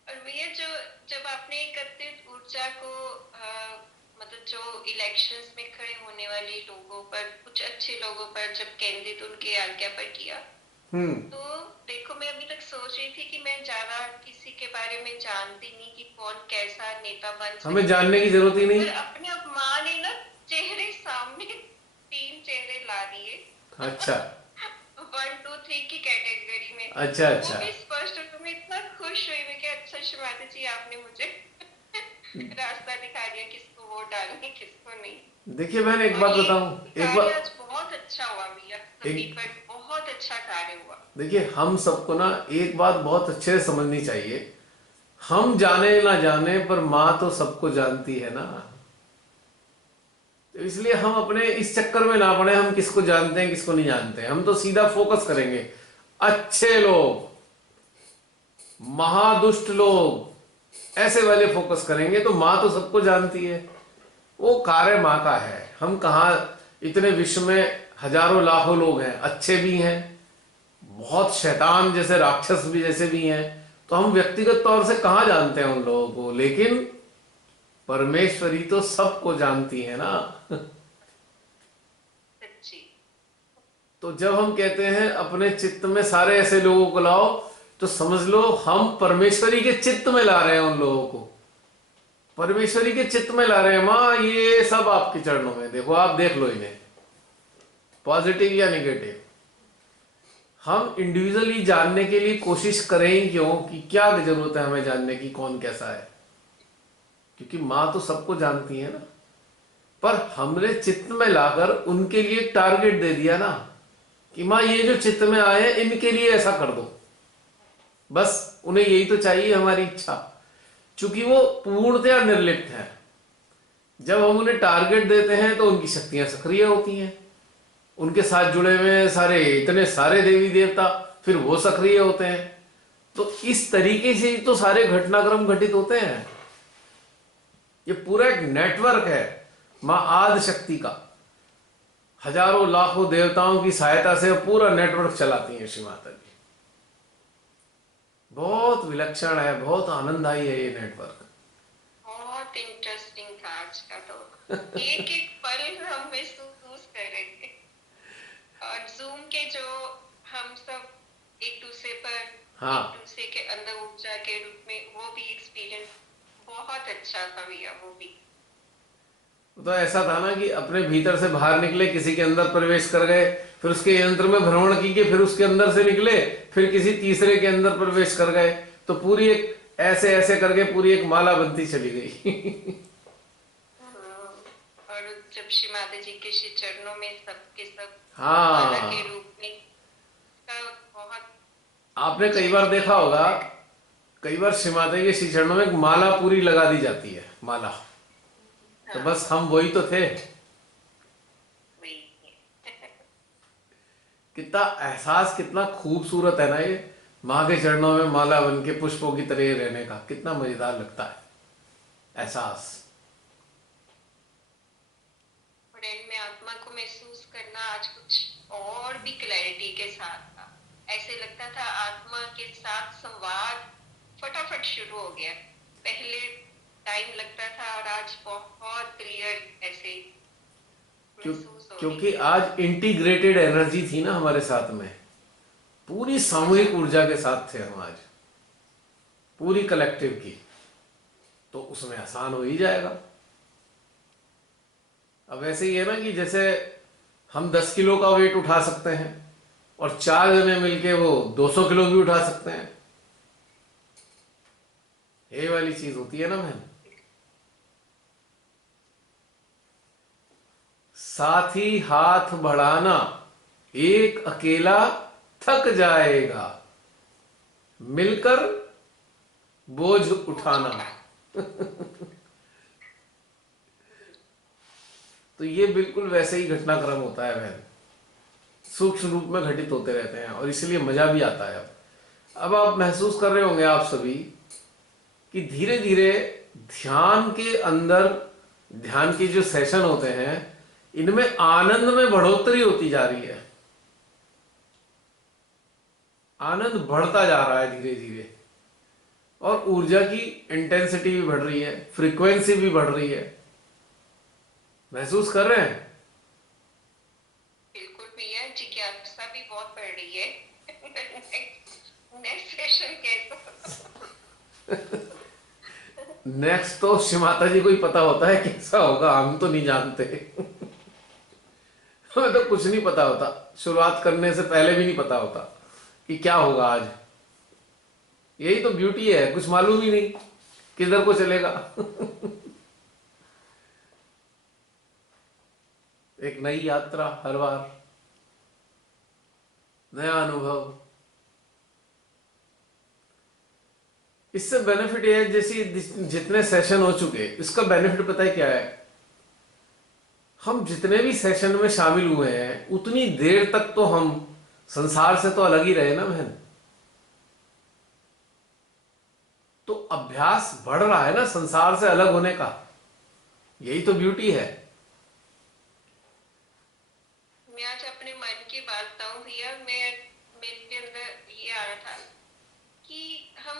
और भैया जो जब आपने एकत्रित ऊर्जा को मतलब जो इलेक्शंस में खड़े होने वाले लोगों पर, कुछ अच्छे लोगों पर जब केंद्रित उनके आज्ञा पर किया, तो देखो मैं अभी तक सोच रही थी कि मैं ज्यादा किसी के बारे में जानती नहीं कि कौन कैसा नेता बन सकता, हमें जानने की जरूरत ही नहीं। अपने आप माँ ने ना चेहरे सामने 3 चेहरे ला दिए। अच्छा 1 2 3 की कैटेगरी में। अच्छा अच्छा। वो भी स्पष्ट और मैं इतना खुश हुई मैं कि अच्छा शिवानी जी आपने मुझे रास्ता दिखा दिया किसको वोट डालनी किसको नहीं। देखिए बहन एक बात बताऊं, एक बार आज बहुत अच्छा हुआ भैया, सभी पर बहुत अच्छा कार्य हुआ। देखिए हम सबको ना एक बात बहुत अच्छे से समझनी चाहिए, हम जाने ना जाने पर माँ तो सबको जानती है ना। तो इसलिए हम अपने इस चक्कर में ना पड़े हम किसको जानते हैं किसको नहीं जानते हैं। हम तो सीधा फोकस करेंगे अच्छे लोग, महादुष्ट लोग, ऐसे वाले फोकस करेंगे तो माँ तो सबको जानती है। वो कार्य माँ का है। हम कहाँ, इतने विश्व में हजारों लाखों लोग हैं, अच्छे भी हैं, बहुत शैतान जैसे राक्षस भी जैसे भी हैं, तो हम व्यक्तिगत तौर से कहाँ जानते हैं उन लोगों को, लेकिन परमेश्वरी तो सबको जानती है ना। तो जब हम कहते हैं अपने चित्त में सारे ऐसे लोगों को लाओ, तो समझ लो हम परमेश्वरी के चित्त में ला रहे हैं उन लोगों को, परमेश्वरी के चित्त में ला रहे हैं। माँ ये सब आपके चरणों में, देखो आप देख लो इन्हें, पॉजिटिव या निगेटिव। हम इंडिविजुअली जानने के लिए कोशिश करें क्यों, कि क्या जरूरत है हमें जानने की कौन कैसा है, क्योंकि माँ तो सबको जानती है ना। पर हमने चित्त में लाकर उनके लिए टारगेट दे दिया ना कि माँ ये जो चित्त में आए इनके लिए ऐसा कर दो, बस उन्हें यही तो चाहिए हमारी इच्छा, चूंकि वो पूर्णतया निर्लिप्त है। जब हम उन्हें टारगेट देते हैं तो उनकी शक्तियां सक्रिय होती हैं, उनके साथ जुड़े हुए सारे इतने सारे देवी देवता फिर वो सक्रिय होते हैं। तो इस तरीके से तो सारे घटनाक्रम घटित होते हैं। ये पूरा एक नेटवर्क है माँ आदि शक्ति का। हजारों लाखों देवताओं की सहायता से पूरा नेटवर्क चलाती हैं श्री माता जी। बहुत विलक्षण है, बहुत आनंददायी है ये नेटवर्क। बहुत इंटरेस्टिंग था आज का, तो एक एक पल हम महसूस कर रहे थे। और जूम के जो हम सब एक दूसरे पर, हाँ, एक दूसरे के अंदर ऊर्जा के रूप में, वो भी एक्सपीरियंस बहुत अच्छा था भैया। वो भी तो ऐसा था ना कि अपने भीतर से बाहर निकले, किसी के अंदर प्रवेश कर गए, फिर उसके यंत्र में भ्रमण कीजिए, फिर उसके अंदर से निकले, फिर किसी तीसरे के अंदर प्रवेश कर गए, तो पूरी एक ऐसे ऐसे करके पूरी एक माला बनती चली गई। और जब श्री माता जी के श्री चरणों में सबके सब माला हाँ, के रूप में का बहुत आपने कई बार देखा होगा, कई बार श्री माता जी के श्री चरणों में एक माला पूरी लगा दी जाती है, माला। तो हाँ बस हम वही तो थे। वही। कितना एहसास, कितना खूबसूरत है ना ये, माँ के चरणों में माला बन के पुष्पों की तरह रहने का, कितना मजेदार लगता है एहसास। और एंड में आत्मा को महसूस करना आज कुछ और भी क्लैरिटी के साथ था। ऐसे लगता था आत्मा के साथ संवाद फटाफट शुरू हो गया। पहले टाइम लगता था और आज बहुत क्लियर ऐसे क्यों? महसूस हो रही क्योंकि है। आज इंटीग्रेटेड एनर्जी थी ना हमारे साथ में, पूरी सामूहिक ऊर्जा के साथ थे हम आज, पूरी कलेक्टिव की, तो उसमें आसान हो ही जाएगा। अब ऐसे ही है ना कि जैसे हम 10 किलो का वेट उठा सकते हैं और 4 जने मिलके वो 200 किलो भी उठा सकते हैं। ये वाली चीज होती है ना बहन। साथी हाथ बढ़ाना, एक अकेला थक जाएगा, मिलकर बोझ उठाना। तो ये बिल्कुल वैसे ही घटनाक्रम होता है बहन, सूक्ष्म रूप में घटित होते रहते हैं और इसलिए मजा भी आता है। अब आप महसूस कर रहे होंगे आप सभी कि धीरे धीरे ध्यान के अंदर, ध्यान के जो सेशन होते हैं, इनमें आनंद में बढ़ोतरी होती जा रही है। आनंद बढ़ता जा रहा है धीरे धीरे, और ऊर्जा की इंटेंसिटी भी बढ़ रही है, फ्रीक्वेंसी भी बढ़ रही है। महसूस कर रहे हैं? बिल्कुल भैया, जिज्ञासा भी बहुत बढ़ रही है। नेक्स्ट सेशन कैसा? नेक्स्ट तो श्री माता जी को ही पता होता है कैसा होगा, हम तो नहीं जानते। हमें तो कुछ नहीं पता होता, शुरुआत करने से पहले भी नहीं पता होता कि क्या होगा आज। यही तो ब्यूटी है, कुछ मालूम ही नहीं किधर को चलेगा। एक नई यात्रा हर बार, नया अनुभव। इससे बेनिफिट ये है, जैसे जितने सेशन हो चुके, इसका बेनिफिट पता है क्या है? हम जितने भी सेशन में शामिल हुए हैं, उतनी देर तक तो हम संसार से तो अलग ही रहे ना बहन। तो अभ्यास बढ़ रहा है ना संसार से अलग होने का, यही तो ब्यूटी है। मैं आज अपने मन की बात बताऊं भैया, मेरे अंदर ये आ रहा था कि हम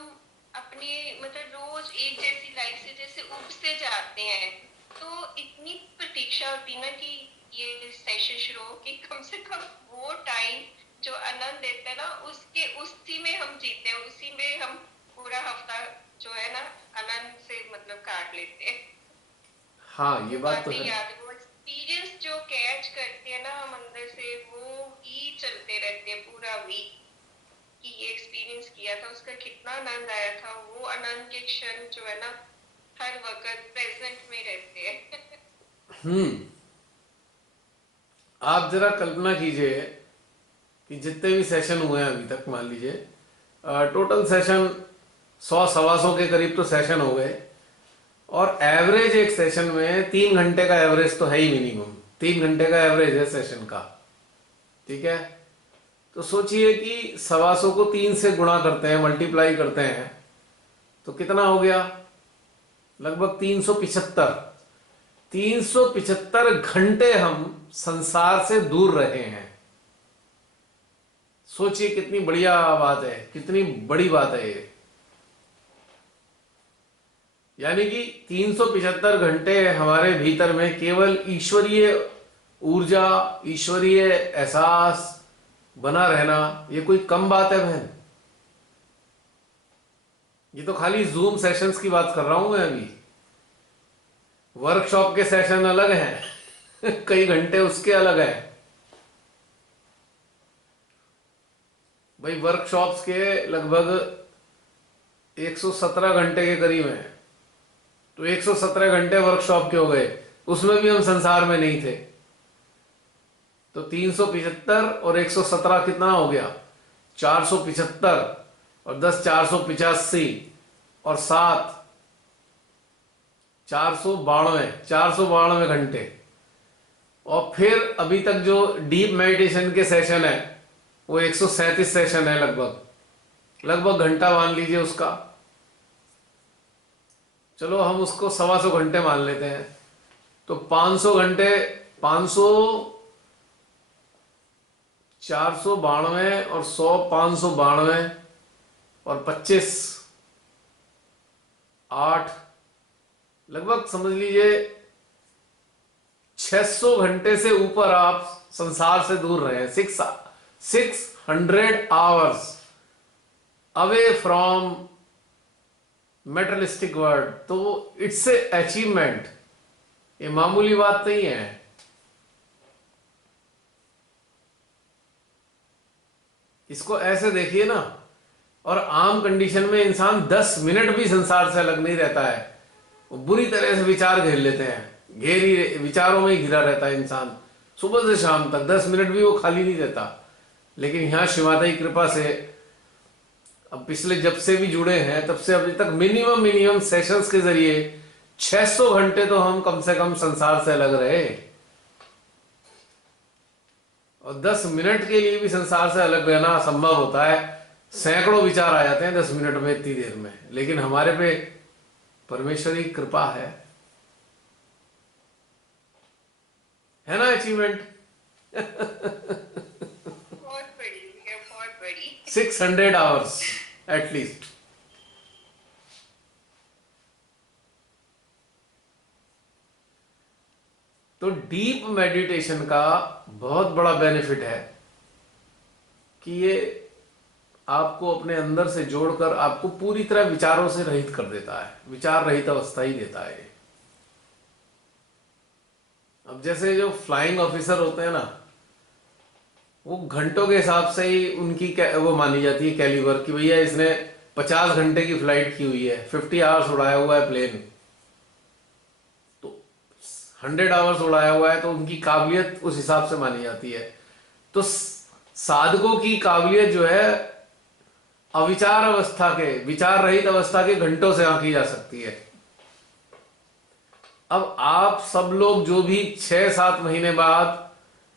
अपने मतलब रोज एक जैसी लाइफ से जैसे उबते जाते हैं, तो इतनी प्रतीक्षा होती ना कि ये सेशन शुरू हो, कि कम से कम वो टाइम जो आनंद देता है ना, उसके उसी में हम जीते हैं, उसी में हम पूरा हफ्ता जो है ना आनंद से मतलब काट लेते हैं। हाँ, ये वो बात तो बातें है। याद, वो एक्सपीरियंस जो कैच करते हैं ना हम अंदर से, वो ही चलते रहते हैं पूरा वीक, कि ये एक्सपीरियंस किया था, उसका कितना आनंद आया था। वो आनंद के क्षण जो है ना हर वक्त प्रेजेंट में रहते हैं। आप जरा कल्पना कीजिए कि जितने भी सेशन हुए हैं अभी तक, मान लीजिए टोटल सेशन 100-125 के करीब तो सेशन हो गए, और एवरेज एक सेशन में 3 घंटे का एवरेज तो है ही, मिनिमम 3 घंटे का एवरेज है सेशन का। ठीक है, तो सोचिए कि 125 को 3 से गुणा करते हैं, मल्टीप्लाई करते हैं, तो कितना हो गया? लगभग 375 घंटे हम संसार से दूर रहे हैं। सोचिए कितनी बढ़िया बात है, कितनी बड़ी बात है ये। यानी कि 375 घंटे हमारे भीतर में केवल ईश्वरीय ऊर्जा, ईश्वरीय एहसास बना रहना, ये कोई कम बात है बहन? ये तो खाली जूम सेशंस की बात कर रहा हूं मैं अभी। वर्कशॉप के सेशन अलग हैं कई घंटे उसके अलग हैं भाई। वर्कशॉप्स के लगभग 117 घंटे के करीब हैं, तो 117 घंटे वर्कशॉप के हो गए, उसमें भी हम संसार में नहीं थे। तो 375 और 117 कितना हो गया? 475, और 10 485, और 7 492 घंटे। और फिर अभी तक जो डीप मेडिटेशन के सेशन है वो 137 सेशन है, लगभग घंटा मान लीजिए उसका। चलो हम उसको 125 घंटे मान लेते हैं। तो 500 घंटे, 500, 492 और 100, 592 और 25, 8, लगभग समझ लीजिए 600 घंटे से ऊपर आप संसार से दूर रहे हैं। 600 आवर्स अवे फ्रॉम मेटलिस्टिक वर्ल्ड। तो इट्स ए अचीवमेंट, ये मामूली बात नहीं है। इसको ऐसे देखिए ना। और आम कंडीशन में इंसान 10 मिनट भी संसार से अलग नहीं रहता है, वो बुरी तरह से विचार घेर लेते हैं, घेरी विचारों में ही घिरा रहता है इंसान सुबह से शाम तक। 10 मिनट भी वो खाली नहीं रहता। लेकिन यहां शिवादा की कृपा से अब पिछले जब से भी जुड़े हैं तब से अभी तक मिनिमम सेशंस के जरिए 600 घंटे तो हम कम से कम संसार से अलग रहे। और 10 मिनट के लिए भी संसार से अलग रहना असंभव होता है। सैकड़ों विचार आ जाते हैं 10 मिनट में, इतनी देर में। लेकिन हमारे पे परमेश्वर की कृपा है ना अचीवमेंट बहुत बड़ी है, बहुत बड़ी। 600 आवर्स एटलीस्ट। तो डीप मेडिटेशन का बहुत बड़ा बेनिफिट है कि ये आपको अपने अंदर से जोड़कर आपको पूरी तरह विचारों से रहित कर देता है, विचार रहित अवस्था ही देता है। अब जैसे जो फ्लाइंग ऑफिसर होते हैं ना, वो घंटों के हिसाब से ही उनकी वो मानी जाती है कैलिबर कि भैया इसने 50 घंटे की फ्लाइट की हुई है, 50 आवर्स उड़ाया हुआ है प्लेन, तो 100 आवर्स उड़ाया हुआ है, तो उनकी काबिलियत उस हिसाब से मानी जाती है। तो साधकों की काबिलियत जो है अविचार अवस्था के, विचार रहित अवस्था के घंटों से आंकी जा सकती है। अब आप सब लोग जो भी 6-7 महीने बाद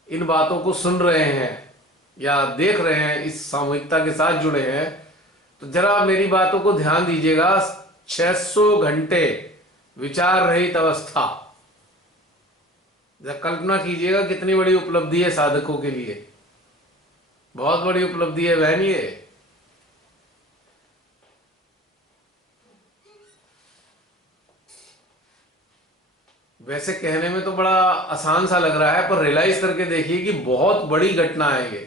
इन बातों को सुन रहे हैं या देख रहे हैं, इस सामूहिकता के साथ जुड़े हैं, तो जरा मेरी बातों को ध्यान दीजिएगा। 600 घंटे विचार रहित अवस्था, जरा कल्पना कीजिएगा कितनी बड़ी उपलब्धि है साधकों के लिए। बहुत बड़ी उपलब्धि है बहन ये। वैसे कहने में तो बड़ा आसान सा लग रहा है, पर रियलाइज करके देखिए कि बहुत बड़ी घटना है ये।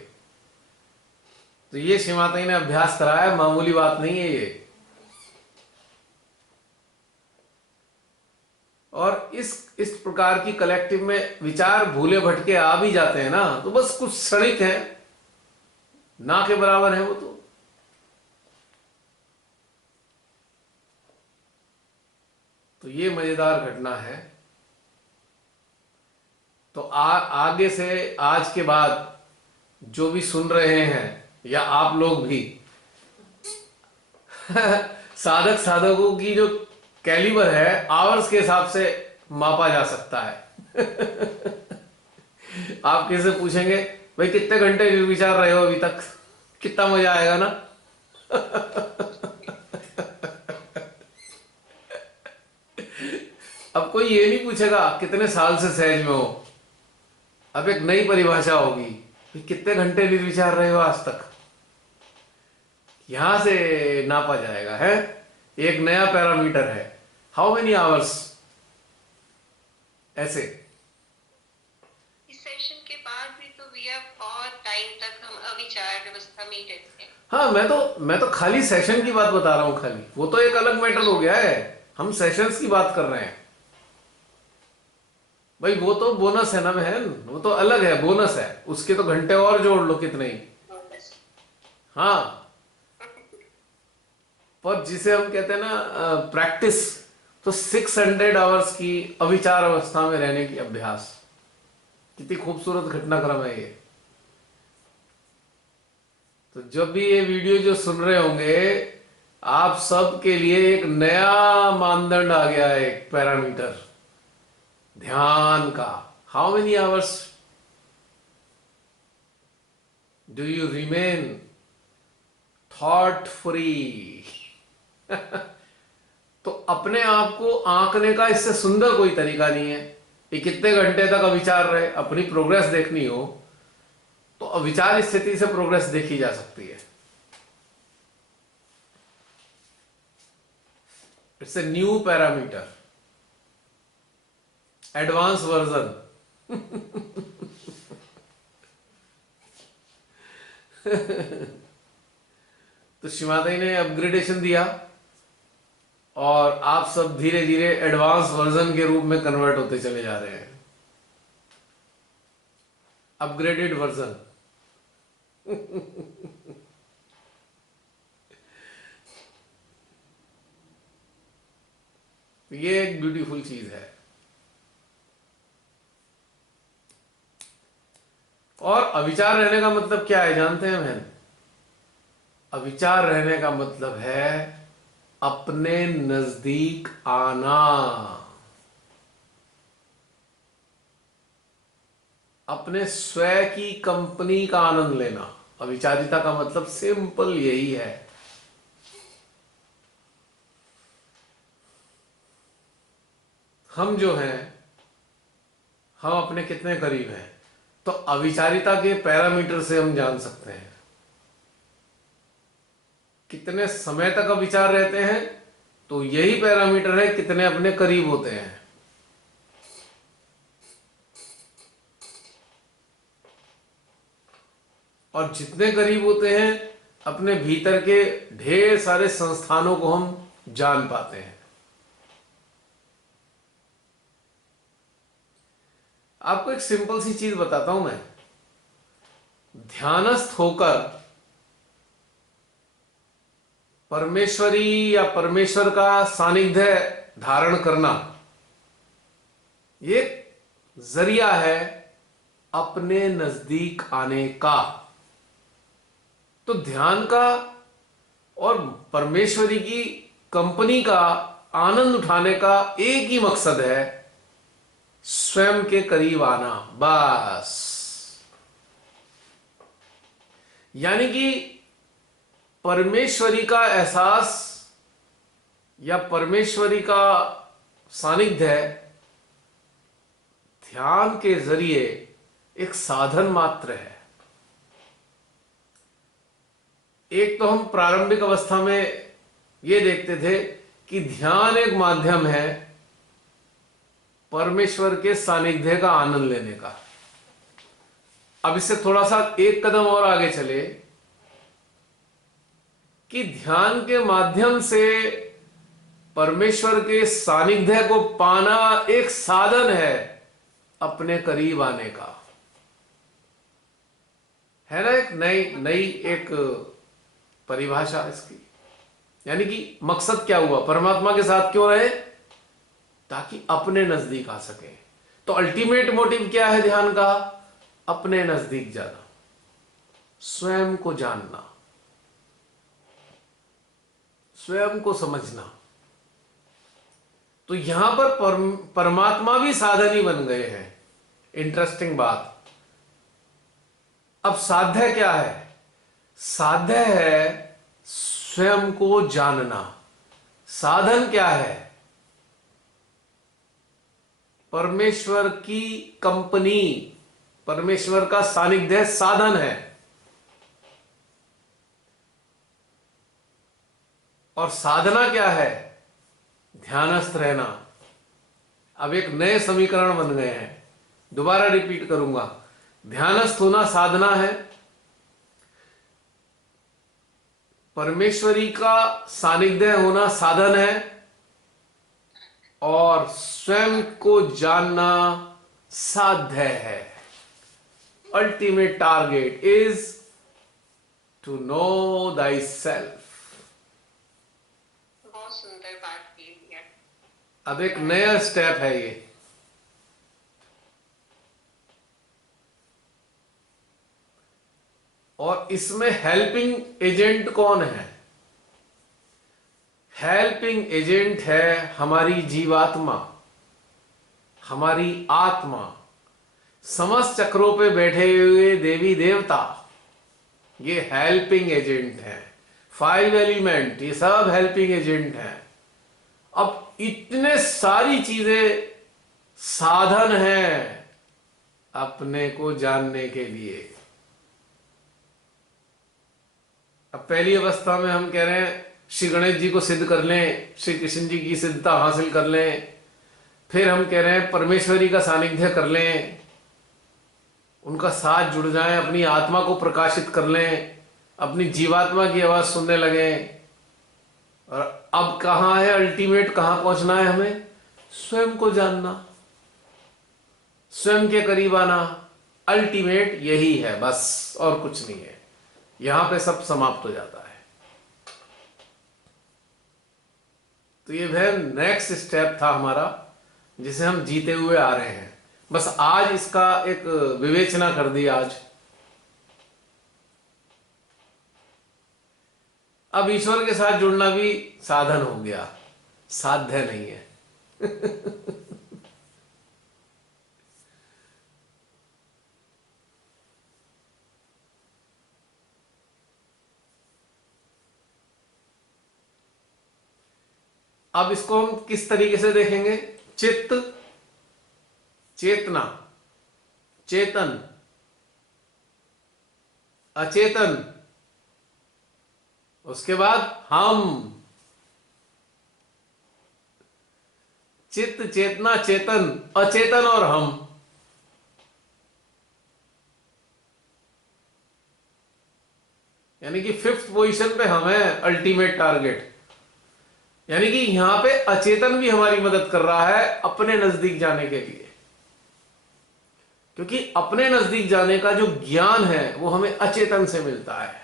तो ये श्रीमाता जी ने अभ्यास कराया, मामूली बात नहीं है ये। और इस प्रकार की कलेक्टिव में विचार भूले भटके आ भी जाते हैं ना, तो बस कुछ क्षणिक हैं, ना के बराबर है वो। तो ये मजेदार घटना है। तो आगे से, आज के बाद जो भी सुन रहे हैं या आप लोग भी साधकों की जो कैलिबर है आवर्स के हिसाब से मापा जा सकता है आप किसी से पूछेंगे भाई कितने घंटे विचार रहे हो अभी तक, कितना मजा आएगा ना अब कोई ये नहीं पूछेगा कितने साल से सहज में हो। अब एक नई परिभाषा होगी कि कितने घंटे निर्विचार रहे हो आज तक, यहां से नापा जाएगा है। एक नया पैरामीटर है, हाउ मेनी आवर्स। ऐसे इस सेशन के बाद भी तो भैया बहुत टाइम तक हम अविचार अवस्था में ही रहते हैं। हाँ, मैं तो खाली सेशन की बात बता रहा हूं, खाली वो तो एक अलग मैटर हो गया है। हम सेशंस की बात कर रहे हैं भाई, वो तो बोनस है ना बहन, वो तो अलग है, बोनस है, उसके तो घंटे और जोड़ लो कितने ही। हाँ, पर जिसे हम कहते हैं ना प्रैक्टिस, तो 600 आवर्स की अविचार अवस्था में रहने की अभ्यास, कितनी खूबसूरत घटनाक्रम है ये। तो जब भी ये वीडियो जो सुन रहे होंगे, आप सब के लिए एक नया मानदंड आ गया है, एक पैरामीटर ध्यान का। How many hours do you remain thought free. तो अपने आप को आंकने का इससे सुंदर कोई तरीका नहीं है कि कितने घंटे तक अविचार रहे। अपनी प्रोग्रेस देखनी हो तो अविचार स्थिति से प्रोग्रेस देखी जा सकती है। It's a new parameter, advance version. तो शिवादाई ने अपग्रेडेशन दिया और आप सब धीरे धीरे एडवांस वर्जन के रूप में कन्वर्ट होते चले जा रहे हैं, अपग्रेडेड वर्जन। ये एक ब्यूटीफुल चीज है। और अविचार रहने का मतलब क्या है जानते हैं बहन? अविचार रहने का मतलब है अपने नजदीक आना, अपने स्वयं की कंपनी का आनंद लेना। अविचारिता का मतलब सिंपल यही है। हम जो हैं, हम अपने कितने करीब हैं, तो अविचारिता के पैरामीटर से हम जान सकते हैं। कितने समय तक अविचार रहते हैं, तो यही पैरामीटर है कितने अपने करीब होते हैं। और जितने करीब होते हैं, अपने भीतर के ढेर सारे संस्थानों को हम जान पाते हैं। आपको एक सिंपल सी चीज बताता हूं मैं। ध्यानस्थ होकर परमेश्वरी या परमेश्वर का सानिध्य धारण करना, ये जरिया है अपने नजदीक आने का। तो ध्यान का और परमेश्वरी की कंपनी का आनंद उठाने का एक ही मकसद है, स्वयं के करीब आना, बस। यानी कि परमेश्वरी का एहसास या परमेश्वरी का सानिध्य ध्यान के जरिए एक साधन मात्र है। एक तो हम प्रारंभिक अवस्था में यह देखते थे कि ध्यान एक माध्यम है परमेश्वर के सानिध्य का आनंद लेने का। अब इससे थोड़ा सा एक कदम और आगे चले कि ध्यान के माध्यम से परमेश्वर के सानिध्य को पाना एक साधन है अपने करीब आने का, है ना। एक नई एक परिभाषा इसकी। यानी कि मकसद क्या हुआ, परमात्मा के साथ क्यों रहे? ताकि अपने नजदीक आ सके। तो अल्टीमेट मोटिव क्या है ध्यान का? अपने नजदीक जाना, स्वयं को जानना, स्वयं को समझना। तो यहां पर परमात्मा भी साधन ही बन गए हैं। इंटरेस्टिंग बात। अब साध्य क्या है? साध्य है स्वयं को जानना। साधन क्या है? परमेश्वर की कंपनी, परमेश्वर का सानिध्य साधन है। और साधना क्या है? ध्यानस्थ रहना। अब एक नए समीकरण बन गए हैं, दोबारा रिपीट करूंगा। ध्यानस्थ होना साधना है, परमेश्वरी का सानिध्य होना साधन है, और स्वयं को जानना साध्य है। Ultimate target is to know thyself. बहुत सुंदर बात की है। अब एक नया स्टेप है ये। और इसमें हेल्पिंग एजेंट कौन है? हेल्पिंग एजेंट है हमारी जीवात्मा, हमारी आत्मा। समस्त चक्रों पे बैठे हुए देवी देवता, ये हेल्पिंग एजेंट है। 5 एलिमेंट, ये सब हेल्पिंग एजेंट हैं। अब इतने सारी चीजें साधन हैं अपने को जानने के लिए। अब पहली अवस्था में हम कह रहे हैं श्री गणेश जी को सिद्ध कर लें, श्री कृष्ण जी की सिद्धता हासिल कर लें। फिर हम कह रहे हैं परमेश्वरी का सानिध्य कर लें, उनका साथ जुड़ जाएं, अपनी आत्मा को प्रकाशित कर लें, अपनी जीवात्मा की आवाज सुनने लगें। और अब कहां है अल्टीमेट, कहां पहुंचना है हमें? स्वयं को जानना, स्वयं के करीब आना। अल्टीमेट यही है बस, और कुछ नहीं है। यहां पे सब समाप्त हो जाता है। तो ये वह नेक्स्ट स्टेप था हमारा, जिसे हम जीते हुए आ रहे हैं। बस आज इसका एक विवेचना कर दी आज। अब ईश्वर के साथ जुड़ना भी साधन हो गया, साध्य नहीं है। अब इसको हम किस तरीके से देखेंगे? चित्त, चेतना, चेतन, अचेतन, उसके बाद हम। चित्त, चेतना, चेतन, अचेतन और हम। यानी कि 5th पोजीशन पे हम हैं, अल्टीमेट टारगेट। यानी कि यहां पे अचेतन भी हमारी मदद कर रहा है अपने नजदीक जाने के लिए, क्योंकि अपने नजदीक जाने का जो ज्ञान है वो हमें अचेतन से मिलता है।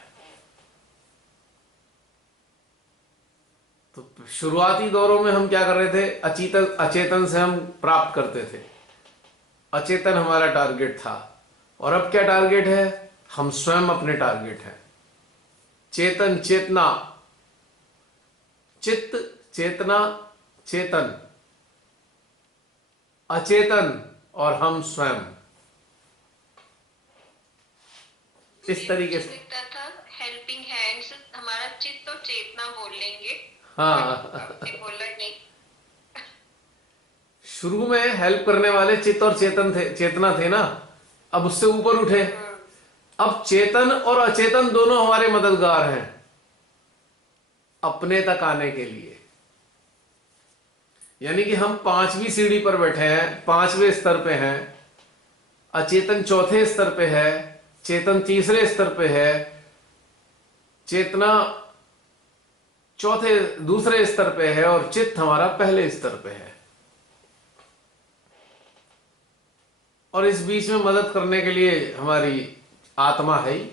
तो शुरुआती दौरों में हम क्या कर रहे थे? अचेतन से हम प्राप्त करते थे, अचेतन हमारा टारगेट था। और अब क्या टारगेट है? हम स्वयं अपने टारगेट हैं। चेतन, चेतना, चित्त, चेतना, चेतन, अचेतन और हम स्वयं। इस तरीके से लिखता था हेल्पिंग हैंड्स, हमारा चित्त और चेतना बोल लेंगे। हाँ, आपने बोला नहीं। शुरू में हेल्प करने वाले चित्त और चेतन थे, चेतना थे ना। अब उससे ऊपर उठे, अब चेतन और अचेतन दोनों हमारे मददगार हैं अपने तक आने के लिए। यानी कि हम 5वीं सीढ़ी पर बैठे हैं, 5वें स्तर पे हैं, अचेतन 4थे स्तर पे है, चेतन 3रे स्तर पे है, चेतना दूसरे स्तर पे है, और चित्त हमारा पहले स्तर पे है। और इस बीच में मदद करने के लिए हमारी आत्मा है ही।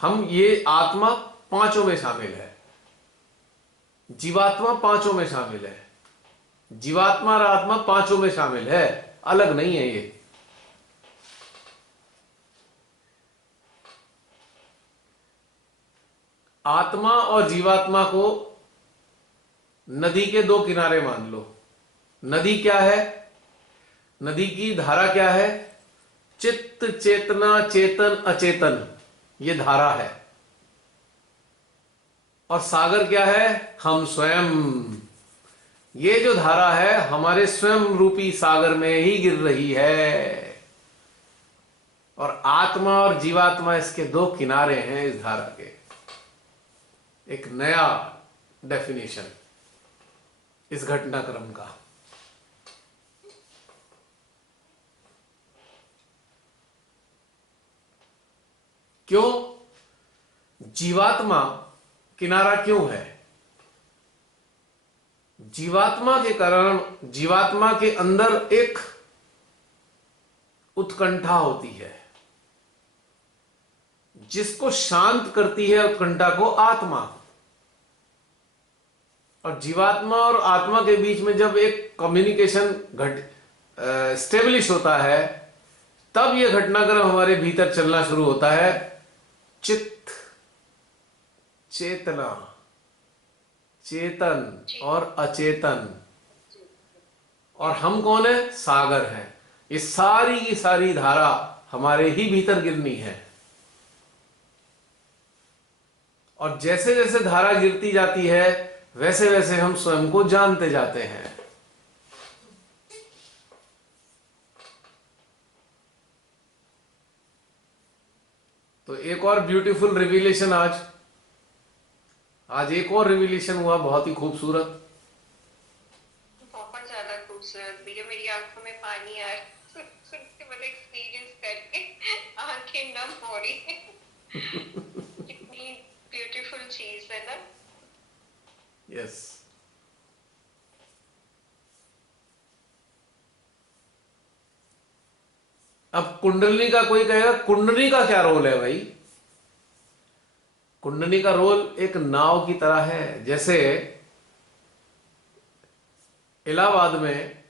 हम ये आत्मा 5 में शामिल है, जीवात्मा 5 में शामिल है। जीवात्मा और आत्मा 5 में शामिल है, अलग नहीं है ये। आत्मा और जीवात्मा को नदी के 2 किनारे मान लो। नदी क्या है? नदी की धारा क्या है? चित्त, चेतना, चेतन, अचेतन, ये धारा है। और सागर क्या है? हम स्वयं। ये जो धारा है हमारे स्वयं रूपी सागर में ही गिर रही है, और आत्मा और जीवात्मा इसके दो किनारे हैं इस धारा के। एक नया डेफिनेशन इस घटनाक्रम का। क्यों जीवात्मा किनारा क्यों है? जीवात्मा के कारण जीवात्मा के अंदर एक उत्कंठा होती है, जिसको शांत करती है उत्कंठा को आत्मा। और जीवात्मा और आत्मा के बीच में जब एक कम्युनिकेशन स्टेब्लिश होता है, तब यह घटनाक्रम हमारे भीतर चलना शुरू होता है। चित्त, चेतना, चेतन और अचेतन। और हम कौन है? सागर है। ये सारी की सारी धारा हमारे ही भीतर गिरनी है। और जैसे जैसे धारा गिरती जाती है, वैसे वैसे हम स्वयं को जानते जाते हैं। तो एक और ब्यूटीफुल रिवीलेशन आज एक और रिवीलेशन हुआ, बहुत ही खूबसूरत। बहुत ज्यादा खूबसूरत भैया, मेरी आंखों में पानी आ रहा सुन के, मतलब एक्सपीरियंस करके आंखें नम हो रही है। कितनी ब्यूटीफुल चीज है ना। यस। अब कुंडली का कोई कहेगा कुंडली का क्या रोल है भाई? कुंडली का रोल एक नाव की तरह है। जैसे इलाहाबाद में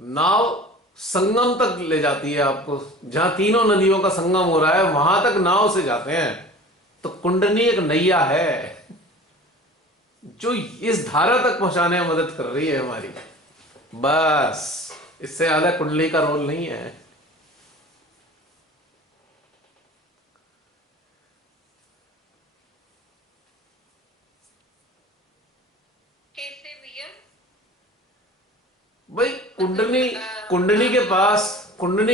नाव संगम तक ले जाती है आपको, जहां तीनों नदियों का संगम हो रहा है, वहां तक नाव से जाते हैं। तो कुंडली एक नैया है जो इस धारा तक पहुंचाने में मदद कर रही है हमारी। बस इससे ज्यादा कुंडली का रोल नहीं है। कैसे भैया? भाई कुंडली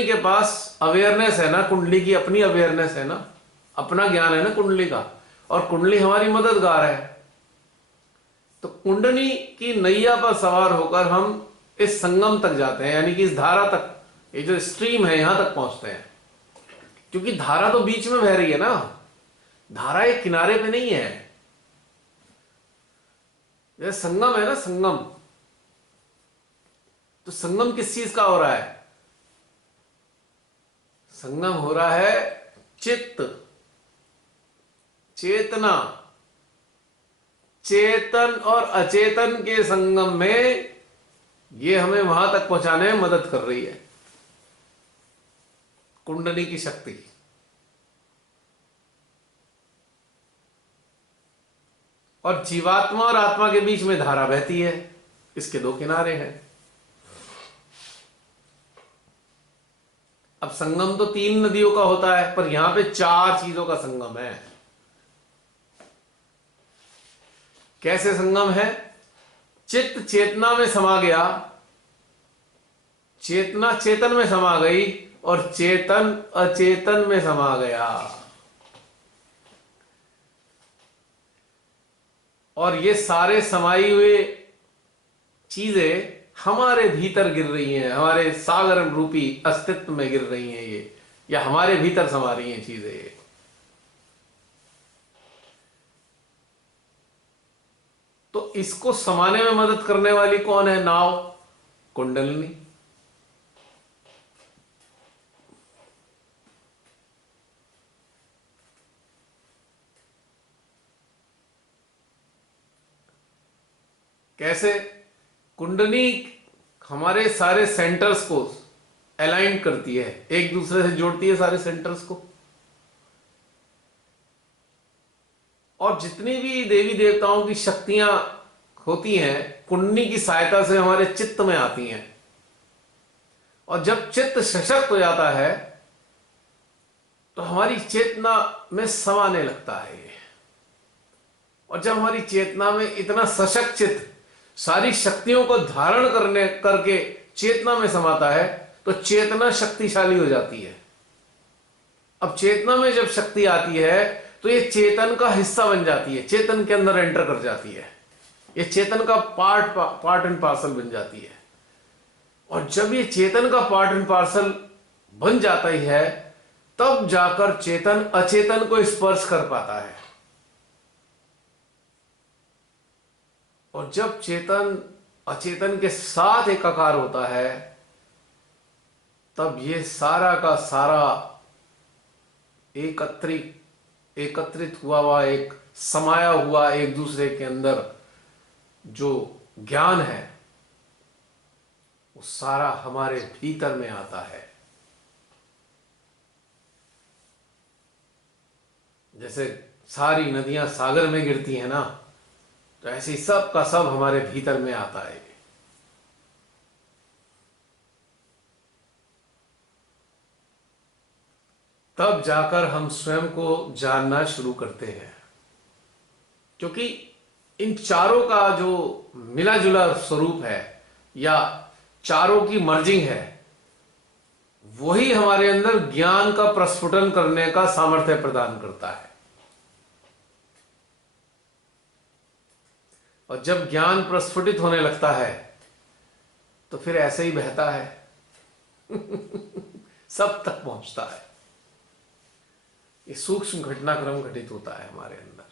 के पास अवेयरनेस है ना, कुंडली की अपनी अवेयरनेस है ना, अपना ज्ञान है ना कुंडली का। और कुंडली हमारी मददगार है। तो कुंडली की नैया पर सवार होकर हम इस संगम तक जाते हैं, यानी कि इस धारा तक, ये जो स्ट्रीम है यहां तक पहुंचते हैं। क्योंकि धारा तो बीच में बह रही है ना, धारा एक किनारे पे नहीं है। ये संगम है ना, संगम। तो संगम किस चीज का हो रहा है? संगम हो रहा है चित्त, चेतना, चेतन और अचेतन के संगम में। ये हमें वहां तक पहुंचाने में मदद कर रही है कुंडली की शक्ति। और जीवात्मा और आत्मा के बीच में धारा बहती है, इसके दो किनारे हैं। अब संगम तो 3 नदियों का होता है, पर यहां पे 4 चीजों का संगम है। कैसे संगम है? चित्त चेतना में समा गया, चेतना चेतन में समा गई, और चेतन अचेतन में समा गया। और ये सारे समाई हुए चीजें हमारे भीतर गिर रही हैं, हमारे सागर रूपी अस्तित्व में गिर रही हैं ये, या हमारे भीतर समा रही हैं चीजें ये। तो इसको समाने में मदद करने वाली कौन है? नाव, कुंडलिनी। कैसे? कुंडली हमारे सारे सेंटर्स को अलाइन करती है, एक दूसरे से जोड़ती है सारे सेंटर्स को। और जितनी भी देवी देवताओं की शक्तियां होती हैं, कुंडली की सहायता से हमारे चित्त में आती हैं। और जब चित्त सशक्त हो जाता है, तो हमारी चेतना में समाने लगता है। और जब हमारी चेतना में इतना सशक्त चित्त सारी शक्तियों को धारण करने करके चेतना में समाता है, तो चेतना शक्तिशाली हो जाती है। अब चेतना में जब शक्ति आती है तो ये चेतन का हिस्सा बन जाती है, चेतन के अंदर एंटर कर जाती है, ये चेतन का पार्ट एंड पार्सल बन जाती है। और जब ये चेतन का पार्ट एंड पार्सल बन जाता ही है, तब जाकर चेतन अचेतन को स्पर्श कर पाता है। और जब चेतन अचेतन के साथ एकाकार होता है, तब ये सारा का सारा एकत्रित हुआ एक समाया हुआ एक दूसरे के अंदर जो ज्ञान है, वो सारा हमारे भीतर में आता है। जैसे सारी नदियां सागर में गिरती हैं ना, तो ऐसे ही सब का सब हमारे भीतर में आता है। तब जाकर हम स्वयं को जानना शुरू करते हैं, क्योंकि इन चारों का जो मिला जुला स्वरूप है या चारों की मर्जिंग है, वही हमारे अंदर ज्ञान का प्रस्फुटन करने का सामर्थ्य प्रदान करता है। और जब ज्ञान प्रस्फुटित होने लगता है तो फिर ऐसे ही बहता है सब तक पहुंचता है। ये सूक्ष्म घटनाक्रम घटित होता है हमारे अंदर।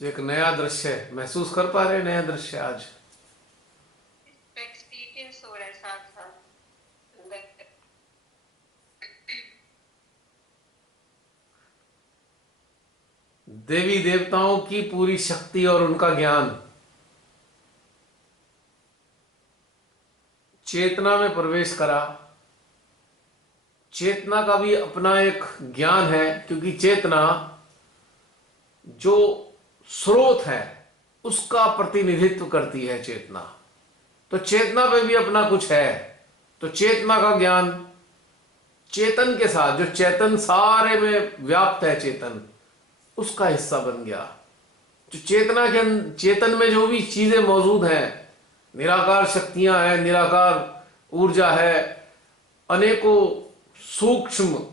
जो एक नया दृश्य महसूस कर पा रहे, नया दृश्य आज एक्सपीरियंस हो रहा है साथ साथ। देवी देवताओं की पूरी शक्ति और उनका ज्ञान चेतना में प्रवेश करा। चेतना का भी अपना एक ज्ञान है, क्योंकि चेतना जो स्रोत है उसका प्रतिनिधित्व करती है चेतना। तो चेतना पे भी अपना कुछ है। तो चेतना का ज्ञान चेतन के साथ, जो चेतन सारे में व्याप्त है, चेतन उसका हिस्सा बन गया। जो चेतना के चेतन में जो भी चीजें मौजूद हैं, निराकार शक्तियां हैं, निराकार ऊर्जा है, अनेकों सूक्ष्म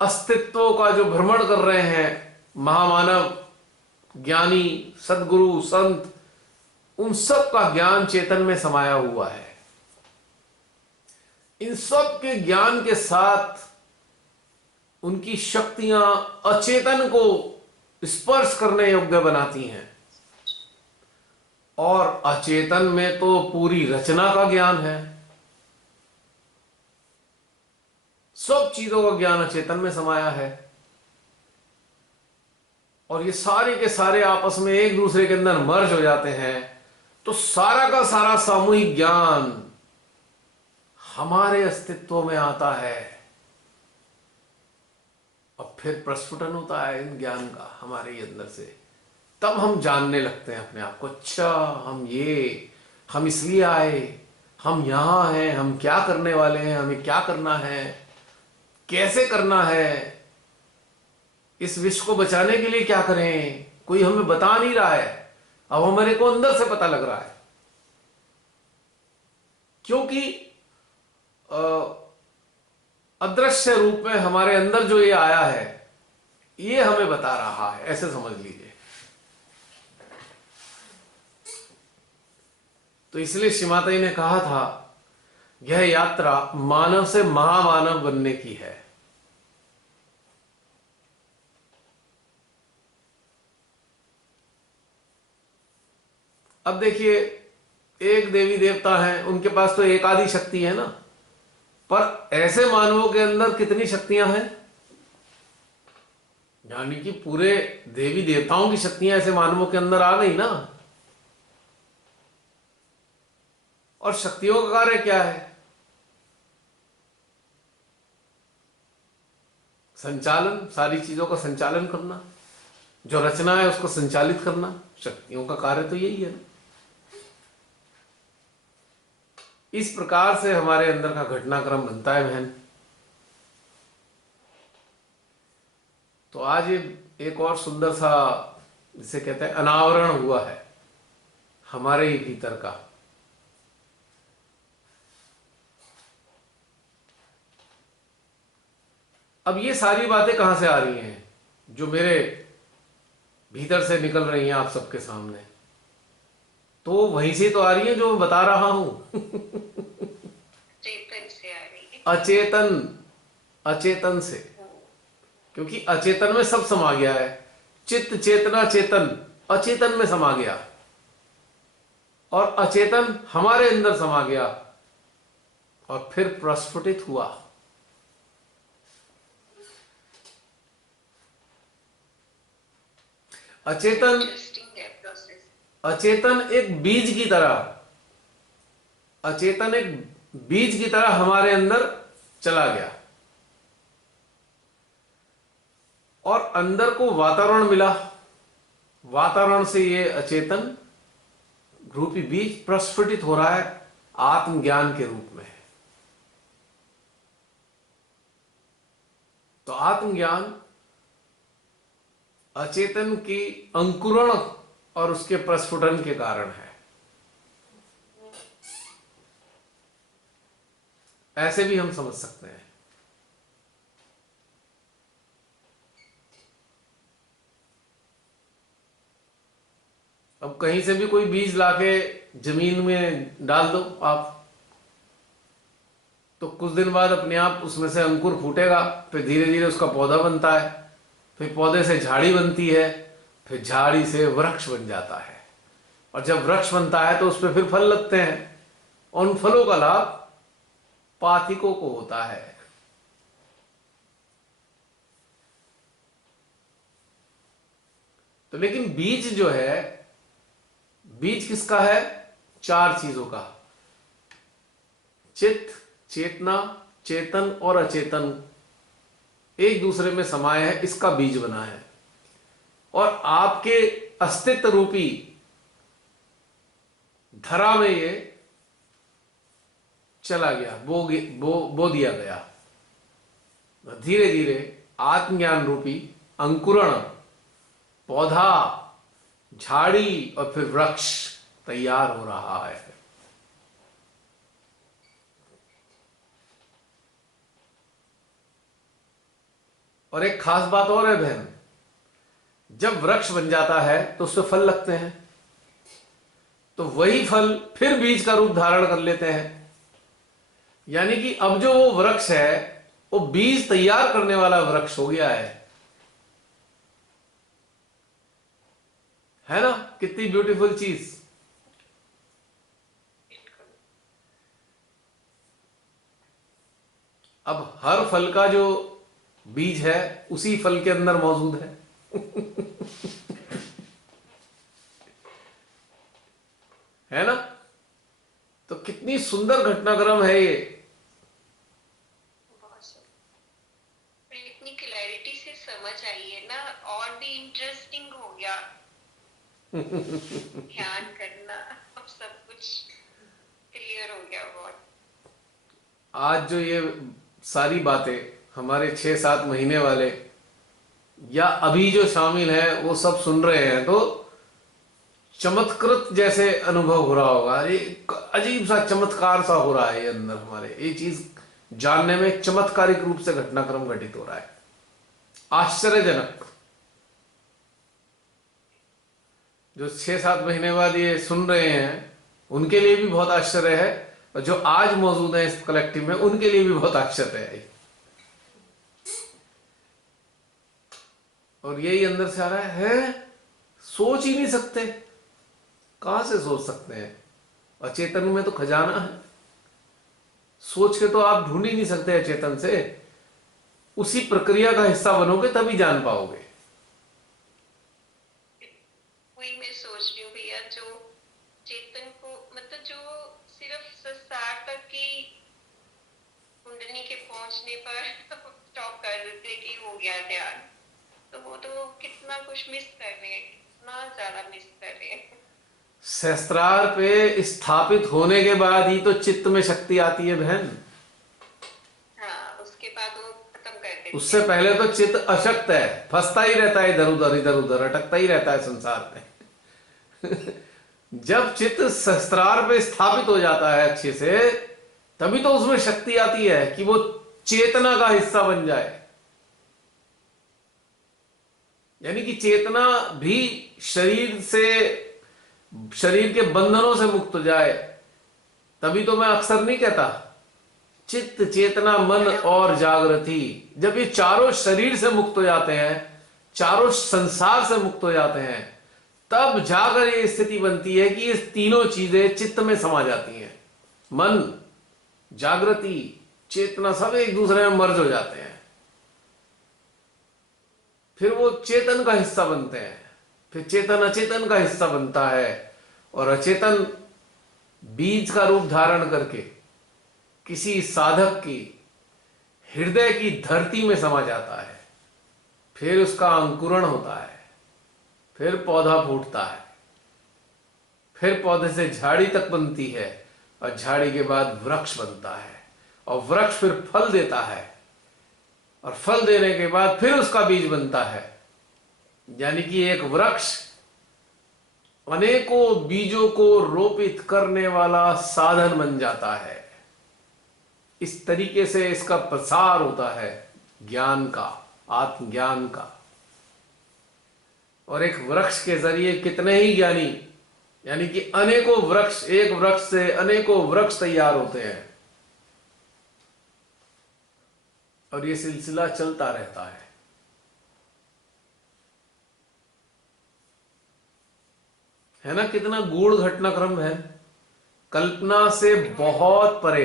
अस्तित्वों का जो भ्रमण कर रहे हैं महामानव, ज्ञानी, सद्गुरु, संत, उन सब का ज्ञान चेतन में समाया हुआ है। इन सब के ज्ञान के साथ उनकी शक्तियां अचेतन को स्पर्श करने योग्य बनाती हैं। और अचेतन में तो पूरी रचना का ज्ञान है। सब चीजों का ज्ञान अचेतन में समाया है। और ये सारे के सारे आपस में एक दूसरे के अंदर मर्ज हो जाते हैं, तो सारा का सारा सामूहिक ज्ञान हमारे अस्तित्व में आता है। और फिर प्रस्फुटन होता है इन ज्ञान का हमारे अंदर से। तब हम जानने लगते हैं अपने आप को, अच्छा हम इसलिए आए, हम यहां हैं, हम क्या करने वाले हैं, हमें क्या करना है, कैसे करना है, इस विश्व को बचाने के लिए क्या करें। कोई हमें बता नहीं रहा है, अब हमारे को अंदर से पता लग रहा है। क्योंकि अदृश्य रूप में हमारे अंदर जो ये आया है, ये हमें बता रहा है, ऐसे समझ लीजिए। तो इसलिए श्रीमाता जी ने कहा था, यह यात्रा मानव से महामानव बनने की है। अब देखिए, एक देवी देवता हैं, उनके पास तो एक आधी शक्ति है ना, पर ऐसे मानवों के अंदर कितनी शक्तियां हैं, यानी कि पूरे देवी देवताओं की शक्तियां ऐसे मानवों के अंदर आ गई ना। और शक्तियों का कार्य क्या है? संचालन, सारी चीजों का संचालन करना, जो रचना है उसको संचालित करना। शक्तियों का कार्य तो यही है ना। इस प्रकार से हमारे अंदर का घटनाक्रम बनता है बहन। तो आज एक और सुंदर सा, जिसे कहते हैं, अनावरण हुआ है हमारे ही भीतर का। अब ये सारी बातें कहां से आ रही हैं जो मेरे भीतर से निकल रही हैं आप सबके सामने? तो वहीं से तो आ रही है जो मैं बता रहा हूं। चेतन से आ रही है। अचेतन, अचेतन से। क्योंकि अचेतन में सब समा गया है। चित्त, चेतना, चेतन अचेतन में समा गया, और अचेतन हमारे अंदर समा गया और फिर प्रस्फुटित हुआ। अचेतन, इंटरेस्टिंग है प्रोसेस। अचेतन एक बीज की तरह, अचेतन एक बीज की तरह हमारे अंदर चला गया, और अंदर को वातावरण मिला। वातावरण से ये अचेतन रूपी बीज प्रस्फुटित हो रहा है आत्मज्ञान के रूप में। तो आत्मज्ञान अचेतन की अंकुरण और उसके प्रस्फुटन के कारण है। ऐसे भी हम समझ सकते हैं। अब कहीं से भी कोई बीज लाके जमीन में डाल दो आप, तो कुछ दिन बाद अपने आप उसमें से अंकुर फूटेगा, फिर धीरे धीरे उसका पौधा बनता है, फिर पौधे से झाड़ी बनती है, फिर झाड़ी से वृक्ष बन जाता है, और जब वृक्ष बनता है तो उस पर फिर फल लगते हैं, और उन फलों का लाभ पाथिकों को होता है। तो लेकिन बीज जो है, बीज किसका है? 4 चीजों का। चित्त, चेतना, चेतन और अचेतन एक दूसरे में समाये है, इसका बीज बना है। और आपके अस्तित्व रूपी धरा में ये चला गया, बो दिया गया। धीरे धीरे आत्मज्ञान रूपी अंकुरण, पौधा, झाड़ी और फिर वृक्ष तैयार हो रहा है। और एक खास बात और है बहन, जब वृक्ष बन जाता है तो उससे फल लगते हैं, तो वही फल फिर बीज का रूप धारण कर लेते हैं। यानी कि अब जो वो वृक्ष है वो बीज तैयार करने वाला वृक्ष हो गया है ना? कितनी ब्यूटीफुल चीज। अब हर फल का जो बीज है उसी फल के अंदर मौजूद है। है ना? तो कितनी सुंदर घटनाक्रम है ये। इतनी क्लैरिटी से समझ आई है ना, और भी इंटरेस्टिंग हो गया ध्यान करना। अब सब कुछ क्लियर हो गया बहुत। आज जो ये सारी बातें हमारे 6-7 महीने वाले या अभी जो शामिल हैं वो सब सुन रहे हैं, तो चमत्कृत जैसे अनुभव हो रहा होगा। ये अजीब सा चमत्कार सा हो रहा है ये अंदर हमारे, ये चीज जानने में चमत्कारिक रूप से घटनाक्रम घटित हो रहा है, आश्चर्यजनक। जो 6-7 महीने बाद ये सुन रहे हैं उनके लिए भी बहुत आश्चर्य है, और जो आज मौजूद है इस कलेक्टिव में उनके लिए भी बहुत आश्चर्य है। और यही अंदर से आ रहा है, सोच ही नहीं सकते। कहां से सोच सकते हैं? अचेतन में तो खजाना है, सोच के तो आप ढूंढ ही नहीं सकते अचेतन से। उसी प्रक्रिया का हिस्सा बनोगे तभी जान पाओगे। वही मैं सोच रही हूँ भैया, जो चेतन को मतलब जो सिर्फ संसार तक की कुंडली के पहुंचने पर स्टॉप कर देते कि हो गया ध्यान, तो वो तो कितना कुछ मिस कर रहे हैं, कितना ज्यादा मिस कर रहे हैं। सहस्त्रार पे स्थापित होने के बाद ही तो चित्त में शक्ति आती है बहन। हाँ, उसके बाद वो खत्म कर देते उससे पहले तो चित्त अशक्त है, फंसता ही रहता है इधर उधर अटकता ही रहता है संसार में। जब चित्त शस्त्रार पे स्थापित हो जाता है अच्छे से, तभी तो उसमें शक्ति आती है कि वो चेतना का हिस्सा बन जाए। यानी कि चेतना भी शरीर से, शरीर के बंधनों से मुक्त हो जाए। तभी तो मैं अक्सर नहीं कहता चित्त चेतना मन और जागृति, जब ये चारों शरीर से मुक्त हो जाते हैं, चारों संसार से मुक्त हो जाते हैं, तब जाकर ये स्थिति बनती है कि ये तीनों चीजें चित्त में समा जाती हैं। मन, जागृति, चेतना सब एक दूसरे में मर्ज हो जाते हैं। फिर वो चेतन का हिस्सा बनते हैं। फिर चेतन अचेतन का हिस्सा बनता है, और अचेतन बीज का रूप धारण करके किसी साधक की हृदय की धरती में समा जाता है। फिर उसका अंकुरण होता है, फिर पौधा फूटता है, फिर पौधे से झाड़ी तक बनती है, और झाड़ी के बाद वृक्ष बनता है, और वृक्ष फिर फल देता है, और फल देने के बाद फिर उसका बीज बनता है। यानी कि एक वृक्ष अनेकों बीजों को रोपित करने वाला साधन बन जाता है। इस तरीके से इसका प्रसार होता है ज्ञान का, आत्मज्ञान का। और एक वृक्ष के जरिए कितने ही ज्ञानी, यानी कि अनेकों वृक्ष, एक वृक्ष से अनेकों वृक्ष तैयार होते हैं, और ये सिलसिला चलता रहता है। है ना, कितना गूढ़ घटनाक्रम है, कल्पना से बहुत परे।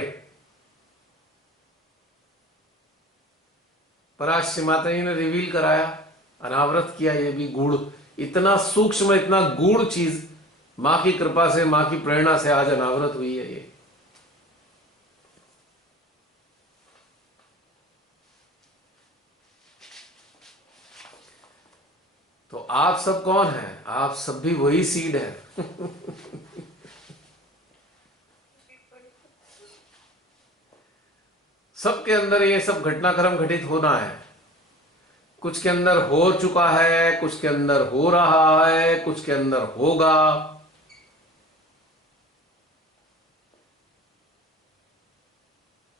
पर आज श्री माता जी ने रिवील कराया, अनावृत किया, ये भी गूढ़, इतना सूक्ष्म, इतना गूढ़ चीज मां की कृपा से, मां की प्रेरणा से आज अनावृत हुई है ये। तो आप सब कौन हैं? आप सब भी वही सीड है। सबके अंदर ये सब घटनाक्रम घटित होना है। कुछ के अंदर हो चुका है, कुछ के अंदर हो रहा है, कुछ के अंदर होगा।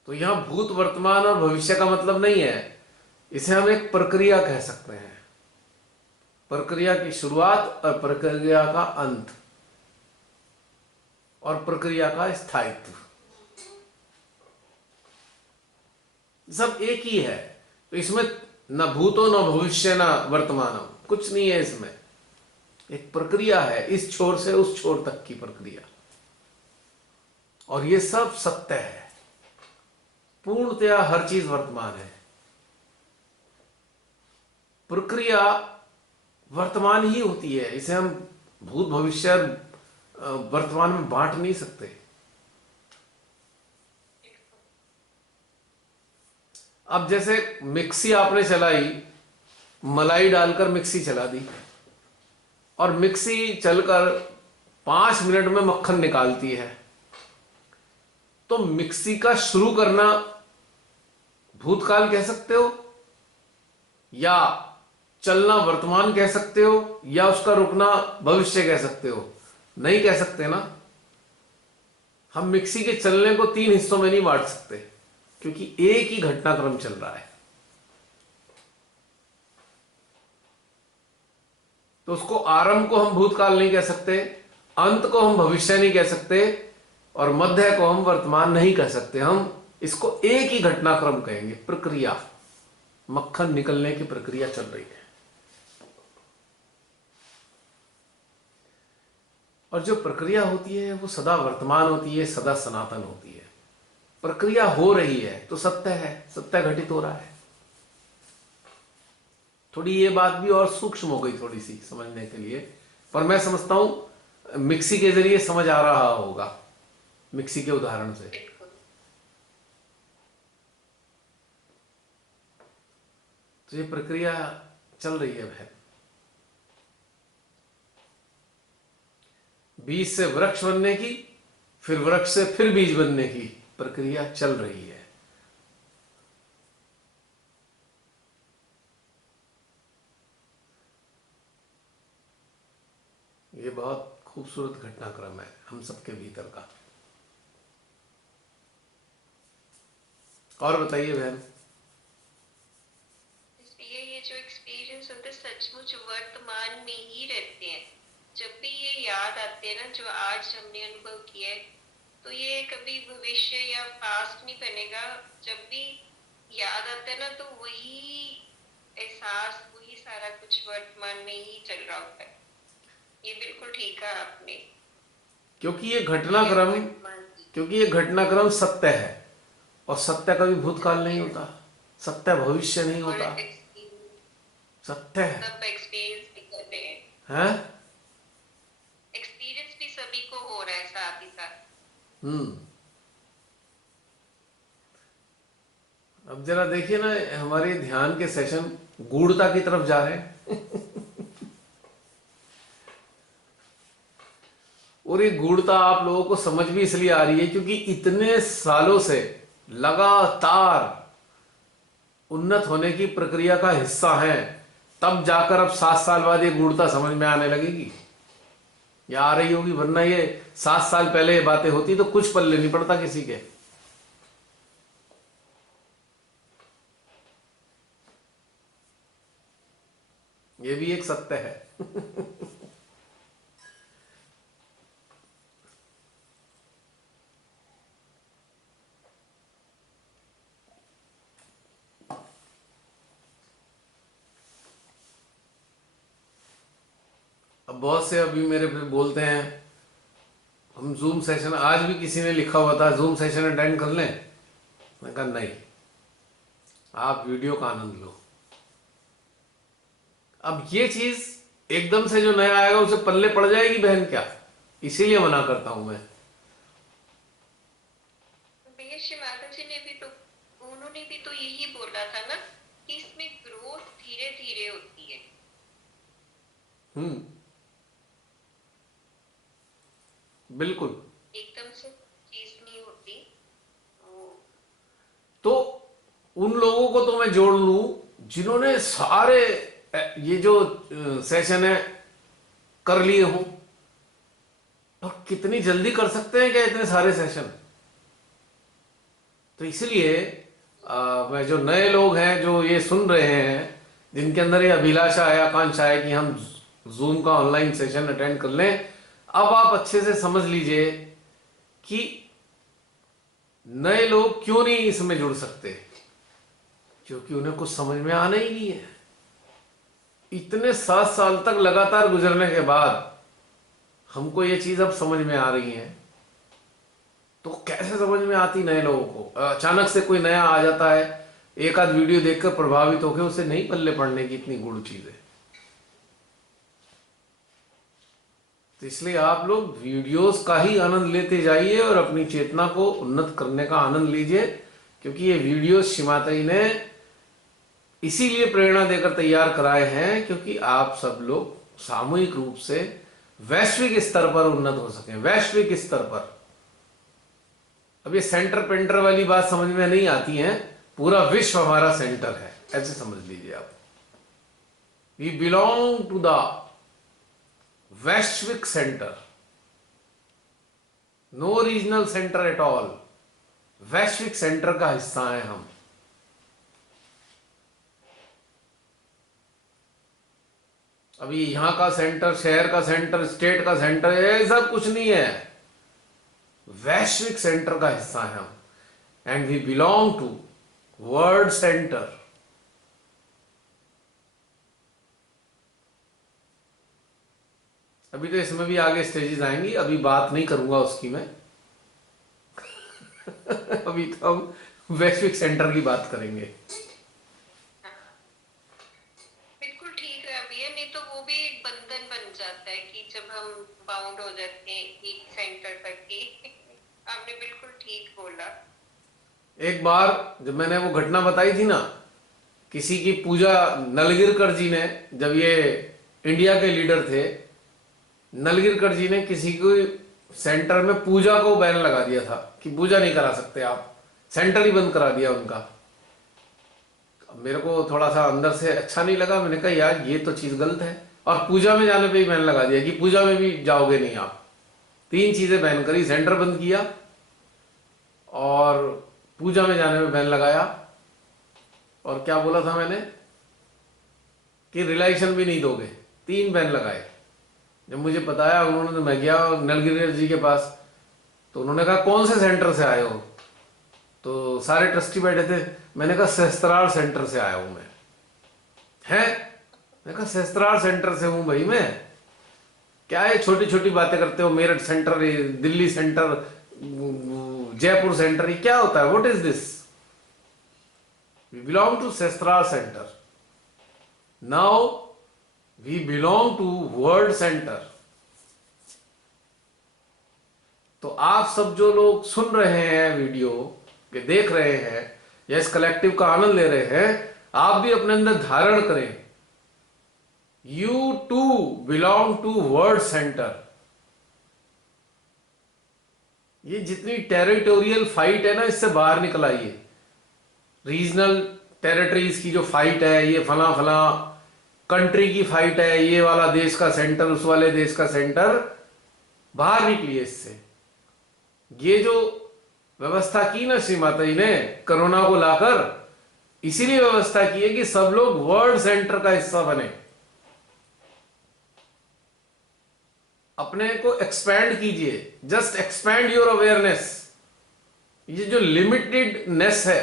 तो यहां भूत, वर्तमान और भविष्य का मतलब नहीं है, इसे हम एक प्रक्रिया कह सकते हैं। प्रक्रिया की शुरुआत और प्रक्रिया का अंत, और प्रक्रिया का स्थायित्व, सब एक ही है। तो इसमें न भूतो न भविष्य न वर्तमानो, कुछ नहीं है इसमें। एक प्रक्रिया है, इस छोर से उस छोर तक की प्रक्रिया, और ये सब सत्य है। पूर्णतया हर चीज वर्तमान है। प्रक्रिया वर्तमान ही होती है, इसे हम भूत भविष्य वर्तमान में बांट नहीं सकते। अब जैसे मिक्सी आपने चलाई, मलाई डालकर मिक्सी चला दी, और मिक्सी चलकर 5 मिनट में मक्खन निकालती है। तो मिक्सी का शुरू करना भूतकाल कह सकते हो, या चलना वर्तमान कह सकते हो, या उसका रुकना भविष्य कह सकते हो? नहीं कह सकते ना। हम मिक्सी के चलने को 3 हिस्सों में नहीं बांट सकते, क्योंकि एक ही घटनाक्रम चल रहा है। तो उसको आरंभ को हम भूतकाल नहीं कह सकते, अंत को हम भविष्य नहीं कह सकते, और मध्य को हम वर्तमान नहीं कह सकते। हम इसको एक ही घटनाक्रम कहेंगे, प्रक्रिया। मक्खन निकलने की प्रक्रिया चल रही है, और जो प्रक्रिया होती है वो सदा वर्तमान होती है, सदा सनातन होती है। प्रक्रिया हो रही है तो सत्य है, सत्य घटित हो रहा है। थोड़ी ये बात भी और सूक्ष्म हो गई थोड़ी सी समझने के लिए, पर मैं समझता हूं मिक्सी के जरिए समझ आ रहा होगा, मिक्सी के उदाहरण से। तो ये प्रक्रिया चल रही है भाई। बीज से वृक्ष बनने की, फिर वृक्ष से फिर बीज बनने की प्रक्रिया चल रही है। ये बहुत खूबसूरत घटनाक्रम है हम सबके भीतर का। और बताइए बहन। इसलिए ये जो एक्सपीरियंस होते हैं सचमुच वर्तमान में ही रहते हैं। जब भी ये याद आते हैं ना जो आज हमने अनुभव किया है, तो ये कभी भविष्य या पास्ट नहीं बनेगा। जब भी याद आता है ना तो वही एहसास, वही सारा कुछ वर्तमान में ही चल रहा होता है। ये बिल्कुल ठीक है आपने। क्योंकि ये ये घटनाक्रम वर्तमान की क्योंकि ये घटनाक्रम सत्य है, और सत्य कभी भूतकाल नहीं सत्य है। होता, सत्य भविष्य नहीं और होता, सत्य है। सब एक्सपीरियंस भी कर रहे हैं। हैं? एक्सपीरियंस भी सभी को हो रहा है साथ ही साथ। हम्म। अब जरा देखिए ना, हमारे ध्यान के सेशन गूढ़ता की तरफ जा रहे हैं। और ये गूढ़ता आप लोगों को समझ भी इसलिए आ रही है क्योंकि इतने सालों से लगातार उन्नत होने की प्रक्रिया का हिस्सा हैं, तब जाकर अब 7 साल बाद ये गूढ़ता समझ में आने लगेगी, या आ रही होगी। वरना ये 7 साल पहले ये बातें होती तो कुछ पल्ले नहीं पड़ता किसी के। ये भी एक सत्य है। अब बहुत से अभी मेरे पे बोलते हैं हम जूम सेशन, आज भी किसी ने लिखा हुआ था जूम सेशन अटेंड कर लें। मैं कहा नहीं, आप वीडियो का आनंद लो। अब ये चीज एकदम से जो नया आएगा उसे पल्ले पड़ जाएगी बहन क्या, इसीलिए मना करता हूं मैं। भैया श्री माता जी ने भी तो, उन्होंने भी तो यही बोला था ना कि इसमें ग्रोथ धीरे धीरे होती है। हम्म, बिल्कुल। एकदम से चीज नहीं होती। तो उन लोगों को तो मैं जोड़ लूं जिन्होंने सारे ये जो सेशन है कर लिए हों। और कितनी जल्दी कर सकते हैं क्या इतने सारे सेशन? तो इसलिए मैं जो नए लोग हैं जो ये सुन रहे हैं, जिनके अंदर ये अभिलाषा है, आकांक्षा है कि हम जूम का ऑनलाइन सेशन अटेंड कर लें, अब आप अच्छे से समझ लीजिए कि नए लोग क्यों नहीं इसमें जुड़ सकते, क्योंकि उन्हें कुछ समझ में आना ही नहीं है। इतने 7 साल तक लगातार गुजरने के बाद हमको ये चीज अब समझ में आ रही है, तो कैसे समझ में आती नए लोगों को? अचानक से कोई नया आ जाता है, एक आध वीडियो देखकर प्रभावित होकर उसे नहीं पल्ले पड़ने की इतनी गूढ़ चीज है। तो इसलिए आप लोग वीडियोस का ही आनंद लेते जाइए और अपनी चेतना को उन्नत करने का आनंद लीजिए, क्योंकि ये वीडियोस शिमाताई ने इसीलिए प्रेरणा देकर तैयार कराए हैं क्योंकि आप सब लोग सामूहिक रूप से वैश्विक स्तर पर उन्नत हो सकें। वैश्विक स्तर पर अब ये सेंटर पेंटर वाली बात समझ में नहीं आती है। पूरा विश्व हमारा सेंटर है, ऐसे समझ लीजिए आप। वी बिलोंग टू द वैश्विक centre, no regional centre at all. वैश्विक सेंटर का हिस्सा है हम। अभी यहां का सेंटर, शहर का सेंटर, स्टेट का सेंटर, ये सब कुछ नहीं है। वैश्विक सेंटर का हिस्सा है हम, and we belong to world centre. अभी तो इसमें भी आगे स्टेजेस आएंगी, अभी बात नहीं करूंगा उसकी मैं। अभी तो हम वैश्विक सेंटर की बात करेंगे। बिल्कुल ठीक है भैया, नहीं तो वो भी एक बंधन बन जाता है कि जब हम बाउंड हो जाते हैं एक सेंटर तक की। आपने बिल्कुल ठीक बोला। एक बार जब मैंने वो घटना बताई थी ना, किसी की पूजा, नलगिरकर जी ने, जब ये इंडिया के लीडर थे, नलगिरकर जी ने किसी को सेंटर में पूजा को बैन लगा दिया था कि पूजा नहीं करा सकते आप, सेंटर ही बंद करा दिया उनका। अब मेरे को थोड़ा सा अंदर से अच्छा नहीं लगा, मैंने कहा यार ये तो चीज गलत है। और पूजा में जाने पे ही बैन लगा दिया कि पूजा में भी जाओगे नहीं आप। 3 चीजें बैन करी, सेंटर बंद किया और पूजा में जाने में बैन लगाया, और क्या बोला था मैंने कि रिलाइजेशन भी नहीं दोगे। 3 बैन लगाए। जब मुझे बताया उन्होंने तो मैं गया नलगिरी जी के पास, तो उन्होंने कहा कौन से सेंटर से आए हो, तो सारे ट्रस्टी बैठे थे। मैंने कहा सहस्त्रार सेंटर से आया हूं मैं। है, मैंने कहा सहस्त्रार सेंटर से हूं भाई मैं, क्या है छोटी छोटी बातें करते हो, Meerut centre, Delhi centre, Jaipur centre, ये क्या होता है, what is this? We belong to Sahastrar centre, now we belong to world centre. तो आप सब जो लोग सुन रहे हैं वीडियो के, देख रहे हैं या इस कलेक्टिव का आनंद ले रहे हैं, आप भी अपने अंदर धारण करें, you too belong to world centre. ये जितनी टेरिटोरियल फाइट है ना, इससे बाहर निकल आइए। रीजनल टेरिटरीज की जो फाइट है, ये फला फला कंट्री की फाइट है, ये वाला देश का सेंटर, उस वाले देश का सेंटर, बाहर निकलिए इससे। ये जो व्यवस्था की ना श्री माता जी ने कोरोना को लाकर, इसीलिए व्यवस्था की है कि सब लोग वर्ल्ड सेंटर का हिस्सा बने। अपने को एक्सपैंड कीजिए, जस्ट एक्सपैंड योर अवेयरनेस। ये जो लिमिटेडनेस है,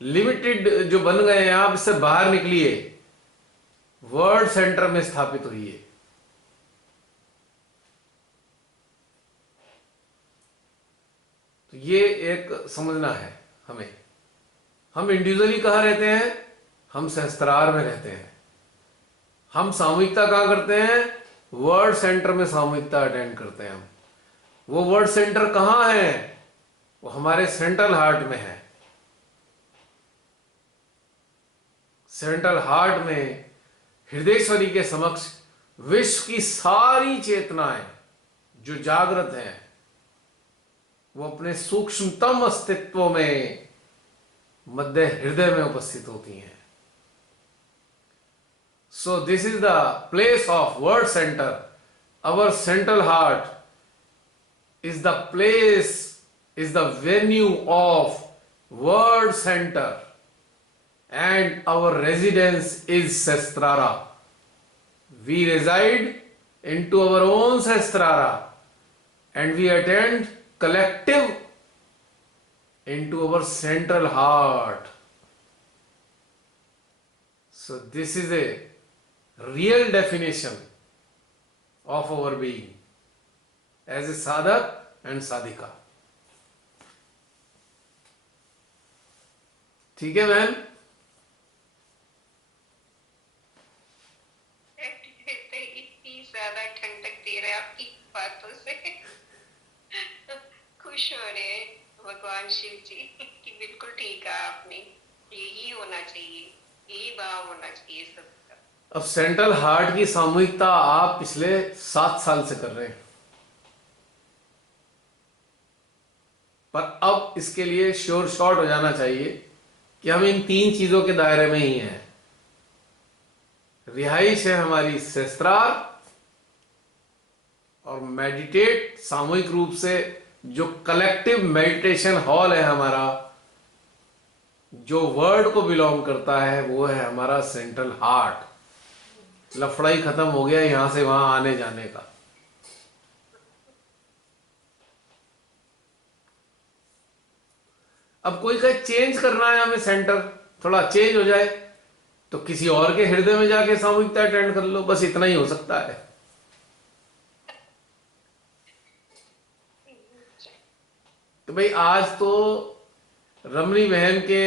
लिमिटेड जो बन गए हैं आप, इससे बाहर निकलिए, वर्ल्ड सेंटर में स्थापित हुई। तो ये एक समझना है हमें। हम इंडिविजुअली कहां रहते हैं? हम सहस्त्रार में रहते हैं। हम सामूहिकता कहां करते हैं? वर्ल्ड सेंटर में सामूहिकता अटेंड करते हैं हम। वो वर्ल्ड सेंटर कहां है? वो हमारे सेंट्रल हार्ट में है। सेंट्रल हार्ट में हृदयेश्वरी के समक्ष विश्व की सारी चेतनाएं जो जागृत हैं, वो अपने सूक्ष्मतम अस्तित्व में मध्य हृदय में उपस्थित होती हैं। So this is the place of world centre. Our central heart is the place, is the venue of world centre, and our residence is Sestrara. We reside into our own Sestrara and we attend collective into our central heart. So this is a real definition of our being as a sadhak and sadhika. ठीक है बहन? इतनी ज्यादा ठंडक दे रहे हैं आपकी बातों से। खुश हो रहे हैं भगवान शिव जी कि बिल्कुल ठीक है आपने, यही होना चाहिए, यही भाव होना चाहिए सबका। अब सेंट्रल हार्ट की सामूहिकता आप पिछले 7 साल से कर रहे हैं, पर अब इसके लिए श्योर शॉर्ट हो जाना चाहिए कि हम इन 3 चीजों के दायरे में ही हैं। रिहाइश है हमारी सहस्त्रार, और मेडिटेट सामूहिक रूप से जो कलेक्टिव मेडिटेशन हॉल है हमारा, जो वर्ल्ड को बिलोंग करता है, वो है हमारा सेंट्रल हार्ट। लफड़ाई खत्म हो गया यहां से वहां आने जाने का। अब कोई कहे चेंज करना है हमें, सेंटर थोड़ा चेंज हो जाए, तो किसी और के हृदय में जाके सामूहिकता अटेंड कर लो, बस इतना ही हो सकता है। तो भाई आज तो रमणी बहन के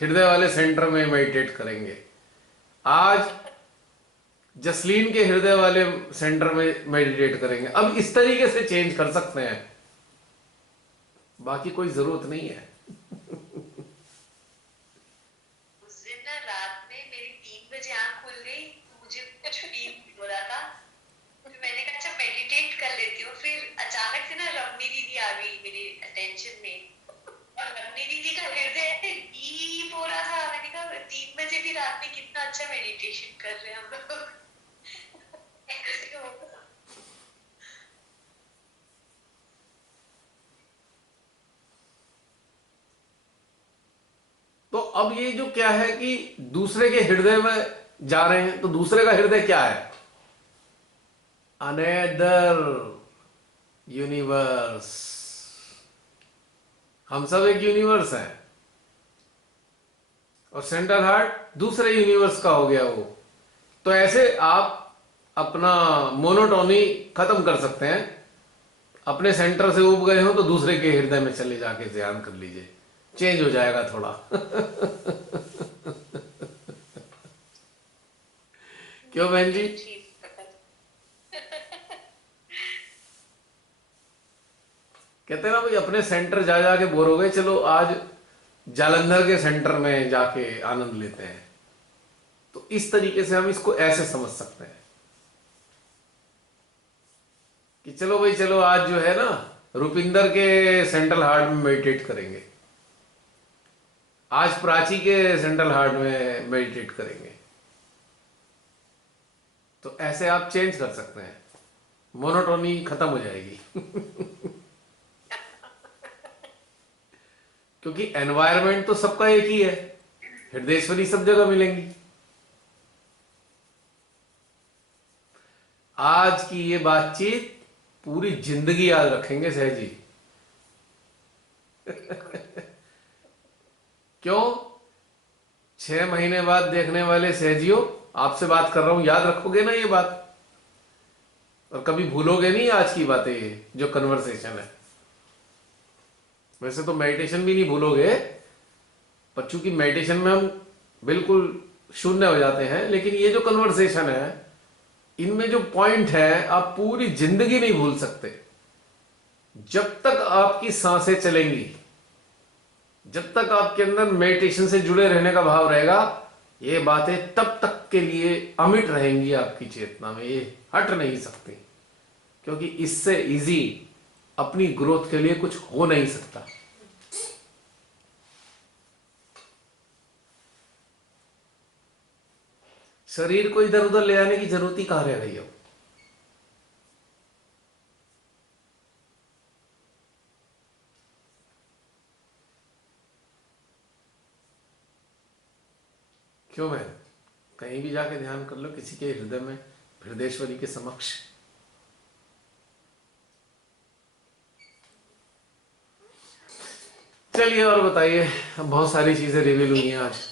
हृदय वाले सेंटर में मेडिटेट करेंगे, आज जसलीन के हृदय वाले सेंटर में मेडिटेट करेंगे। अब इस तरीके से चेंज कर सकते हैं, बाकी कोई जरूरत नहीं है। उस दिन ना रात में मेरी 3 बजे आंख खुल गई, तो मुझे कुछ फील हो रहा था, तो मैंने कहा अच्छा मेडिटेट कर लेती हूँ। फिर अचानक से ना रमनी दीदी आ गई मेरी अटेंशन में, और रमनी दीदी का हृदय डीप हो रहा था। मैंने कहा 3 बजे भी रात में कितना अच्छा मेडिटेशन कर रहे हैं हम लोग। अब ये जो क्या है कि दूसरे के हृदय में जा रहे हैं, तो दूसरे का हृदय क्या है? Another universe. हम सब एक यूनिवर्स हैं, और सेंट्रल हार्ट दूसरे यूनिवर्स का हो गया वो। तो ऐसे आप अपना मोनोटोनी खत्म कर सकते हैं। अपने सेंटर से उब गए हो तो दूसरे के हृदय में चले जाके ध्यान कर लीजिए, चेंज हो जाएगा थोड़ा। क्यों बहन जी? कहते हैं ना भाई, अपने सेंटर जा जाके बोर हो गए, चलो आज जालंधर के सेंटर में जाके आनंद लेते हैं। तो इस तरीके से हम इसको ऐसे समझ सकते हैं कि चलो भाई, चलो आज जो है ना रुपिंदर के सेंट्रल हार्ट में मेडिटेट करेंगे, आज प्राची के सेंट्रल हार्ट में मेडिटेट करेंगे। तो ऐसे आप चेंज कर सकते हैं, मोनोटोनी खत्म हो जाएगी। क्योंकि एनवायरनमेंट तो सबका एक ही है, हृदयेश्वरी सब जगह मिलेंगी। आज की ये बातचीत पूरी जिंदगी याद रखेंगे सहज जी। क्यों? 6 महीने बाद देखने वाले सहजियो, आपसे बात कर रहा हूं, याद रखोगे ना ये बात, और कभी भूलोगे नहीं आज की बातें, ये जो कन्वर्सेशन है। वैसे तो मेडिटेशन भी नहीं भूलोगे, पर चूंकि मेडिटेशन में हम बिल्कुल शून्य हो जाते हैं, लेकिन ये जो कन्वर्सेशन है, इनमें जो पॉइंट है आप पूरी जिंदगी नहीं भूल सकते। जब तक आपकी सांसें चलेंगी, जब तक आपके अंदर मेडिटेशन से जुड़े रहने का भाव रहेगा, ये बातें तब तक के लिए अमिट रहेंगी आपकी चेतना में, ये हट नहीं सकती। क्योंकि इससे इजी अपनी ग्रोथ के लिए कुछ हो नहीं सकता। शरीर को इधर उधर ले आने की जरूरत ही कहां रह गई है? क्यों? मैं कहीं भी जाके ध्यान कर लो, किसी के हृदय में, हृदयेश्वरी के समक्ष। चलिए और बताइए, अब बहुत सारी चीजें रिवील हुई हैं आज।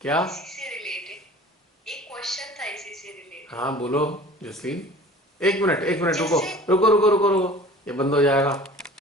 क्या? इसी से रिलेटेड एक क्वेश्चन था, इसी से रिलेटेड। हाँ बोलो जसलीन। एक मिनट रुको रुको रुको रुको रुको, ये बंद हो जाएगा।